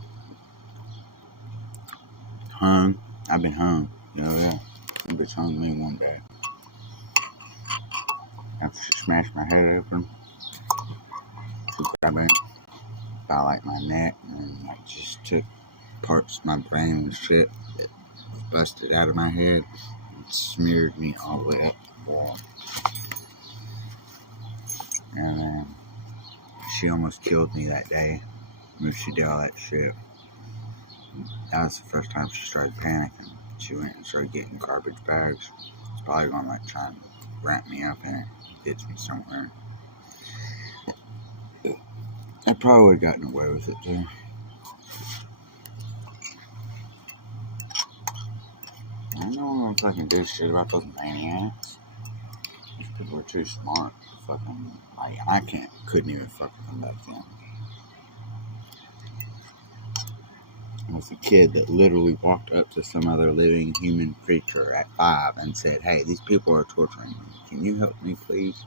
hung. I've been hung. You know that? That bitch hung me one day. After she smashed my head open, she grabbed me by like my neck and like just took parts of my brain and shit that was busted out of my head and smeared me all the way up the wall. And then she almost killed me that day when she did all that shit. That was the first time she started panicking. She went and started getting garbage bags. It's probably gonna like try and wrap me up in it, ditch me somewhere. I probably would have gotten away with it too. I don't know if I can do shit about those maniacs. These people are too smart. Fucking, like, I couldn't even fuck with them back then. I was a kid that literally walked up to some other living human creature at 5 and said, "Hey, these people are torturing me. Can you help me, please?"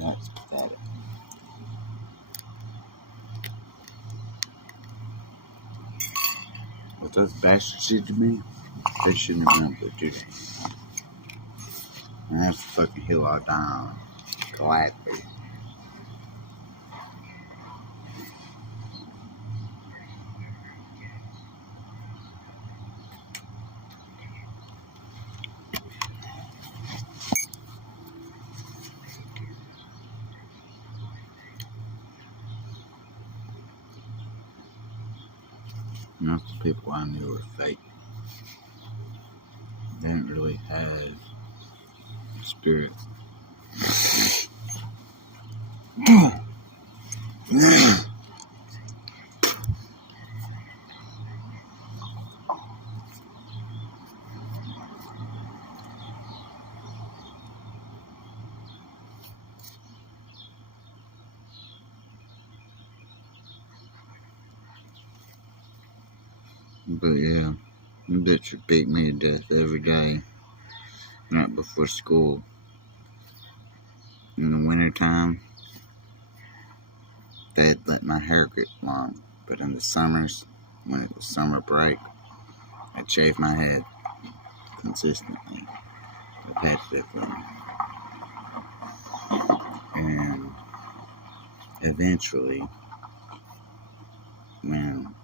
That's pathetic. What those bastards did to me, they shouldn't have done it to me. And that's the fucking hill I die on. Gladly. Most of the people I knew were fake. They didn't really have spirit. But yeah, the bitch would beat me to death every day, right before school. In the wintertime, they'd let my hair get long, but in the summers, when it was summer break, I'd shave my head consistently, repetitively. And eventually, when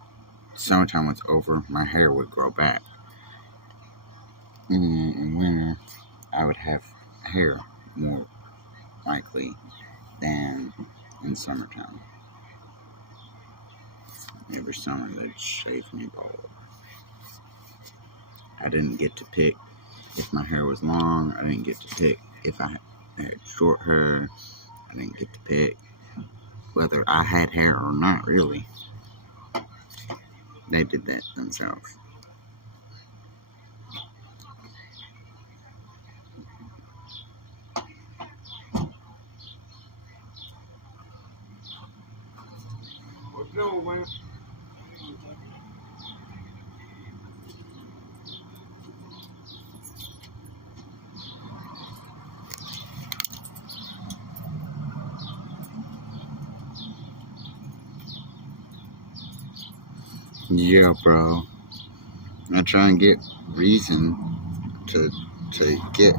summertime was over, my hair would grow back. In winter, I would have hair more likely than in summertime. Every summer, they'd shave me bald. I didn't get to pick if my hair was long. I didn't get to pick if I had short hair. I didn't get to pick whether I had hair or not, really. They did that themselves. What's going on, man? Yeah, bro. I try and get reason to get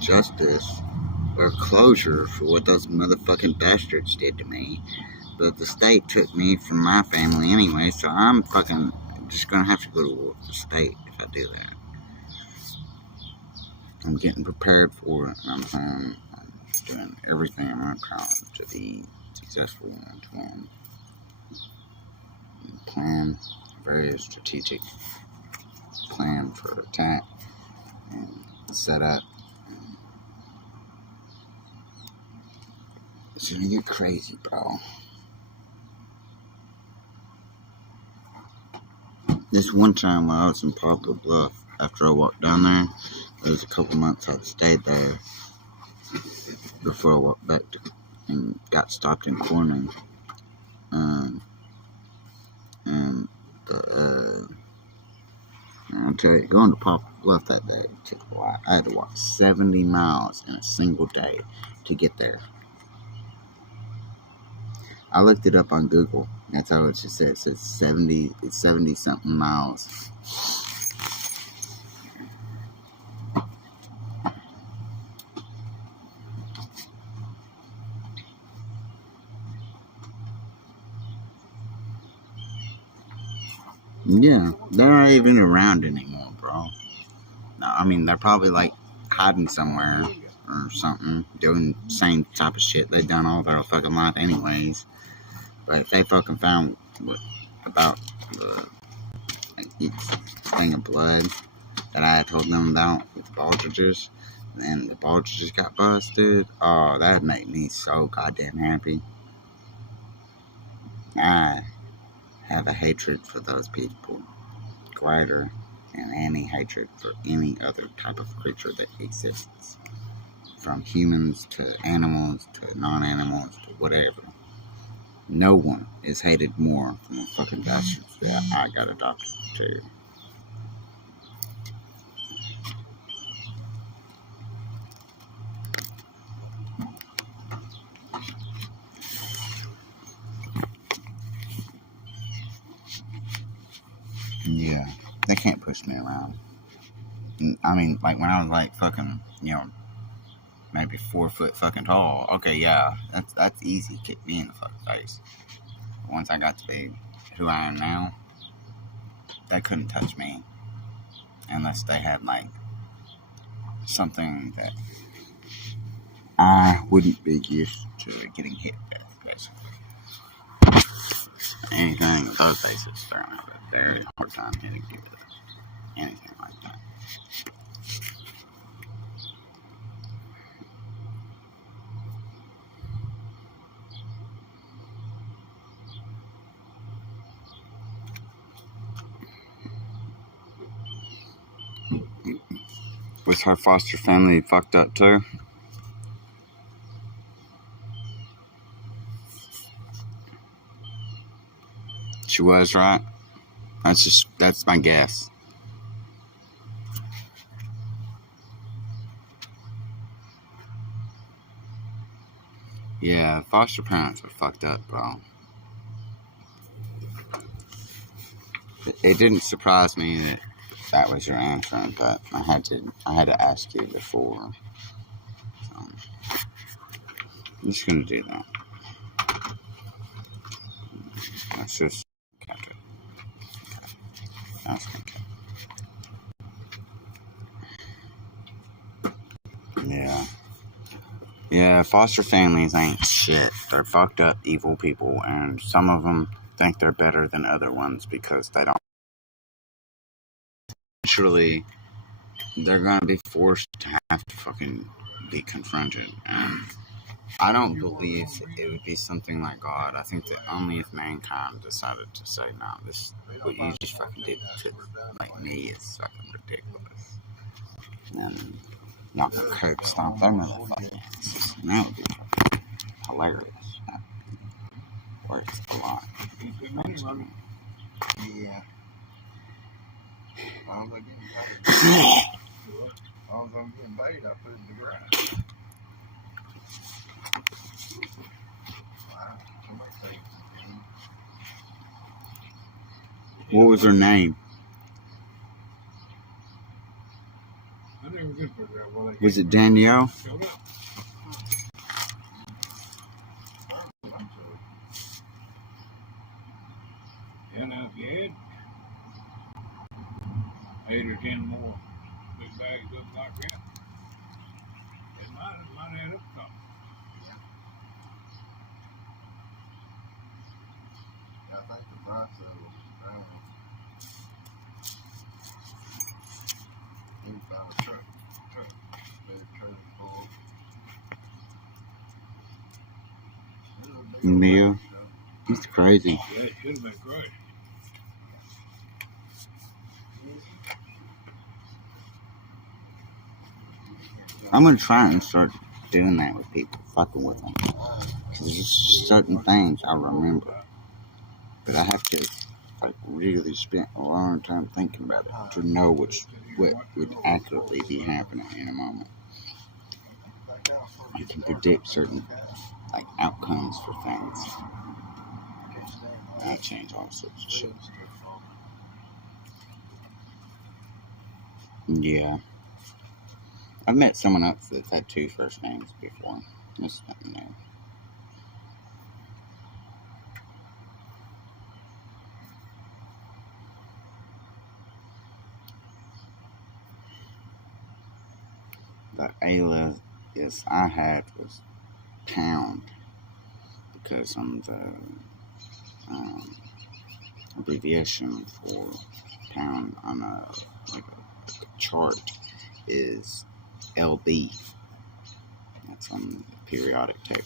justice or closure for what those motherfucking bastards did to me. But the state took me from my family anyway, so I'm fucking just gonna have to go to war with the state if I do that. I'm getting prepared for it, and I'm doing everything in my power to be successful and to win. Plan a very strategic plan for attack and set up and It's gonna get crazy, bro. This one time when I was in Poplar Bluff, after I walked down there, there was a couple months I'd stayed there before I walked back to, and got stopped in Corning. And I'll tell you, going to Poplar Bluff that day took a while. I had to walk 70 miles in a single day to get there. I looked it up on Google. That's how it just said. It says 70 something miles. Yeah, they're not even around anymore, bro. No, I mean, they're probably like hiding somewhere or something, doing the same type of shit they've done all their fucking life anyways. But if they fucking found about the thing of blood that I had told them about with the Baldridges, and the Baldridges got busted, oh, that'd make me so goddamn happy. I have a hatred for those people greater than any hatred for any other type of creature that exists. From humans to animals to non-animals to whatever. No one is hated more from the fucking bastards that I got adopted to. Yeah, they can't push me around. I mean, like when I was like fucking, maybe 4 foot fucking tall. Okay, yeah, that's easy. Kick me in the fucking face. But once I got to be who I am now, they couldn't touch me unless they had like something that I wouldn't be used to getting hit with, basically. Anything with those bases, they're gonna have a very hard time hitting you with anything like that. Was her foster family fucked up too? She was, right? That's my guess. Yeah, foster parents are fucked up, bro. It didn't surprise me that was your answer, but I had to ask you before. So I'm just gonna do that. Let's just catch it. That's gonna catch it. Yeah, foster families ain't shit. They're fucked up, evil people, and some of them think they're better than other ones because they don't. Eventually, they're gonna be forced to have to fucking be confronted, and I don't believe it would be something like God. I think that only if mankind decided to say, no, this, what you just fucking did to, like, me is fucking ridiculous. And not gonna curb stomp their motherfucking asses. And that would be fucking hilarious. That works a lot. Yeah. As long as I'm getting paid. As long as I'm getting paid, I put it in the garage. Wow. Somebody say What was her name? I never did figure out why they Was it Danielle? showed up. Yeah, now if you had 8 or 10 more big bags up like that, it might add up something. I think the price of any kind of truck, better truck full. Yeah, it's crazy. Yeah, it should have been crushed. I'm gonna try and start doing that with people, fucking with them. Because there's certain things I remember, but I have to like really spend a long time thinking about it to know what would accurately be happening in a moment. You can predict certain like outcomes for things. I change all sorts of shit. Yeah. I've met someone else that's had 2 first names before. That's nothing new. The alias I had was Pound because I'm the abbreviation for pound on a chart is LB. That's on the periodic table.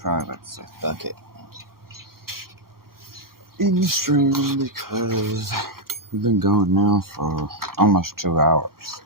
Probably about to say fuck it in the stream because we've been going now for almost 2 hours.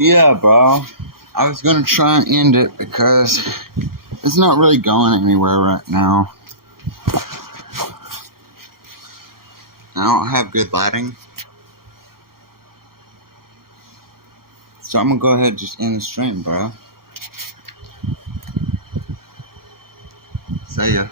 Yeah, bro. I was gonna try and end it because it's not really going anywhere right now. I don't have good lighting. So I'm gonna go ahead and just end the stream, bro. See ya.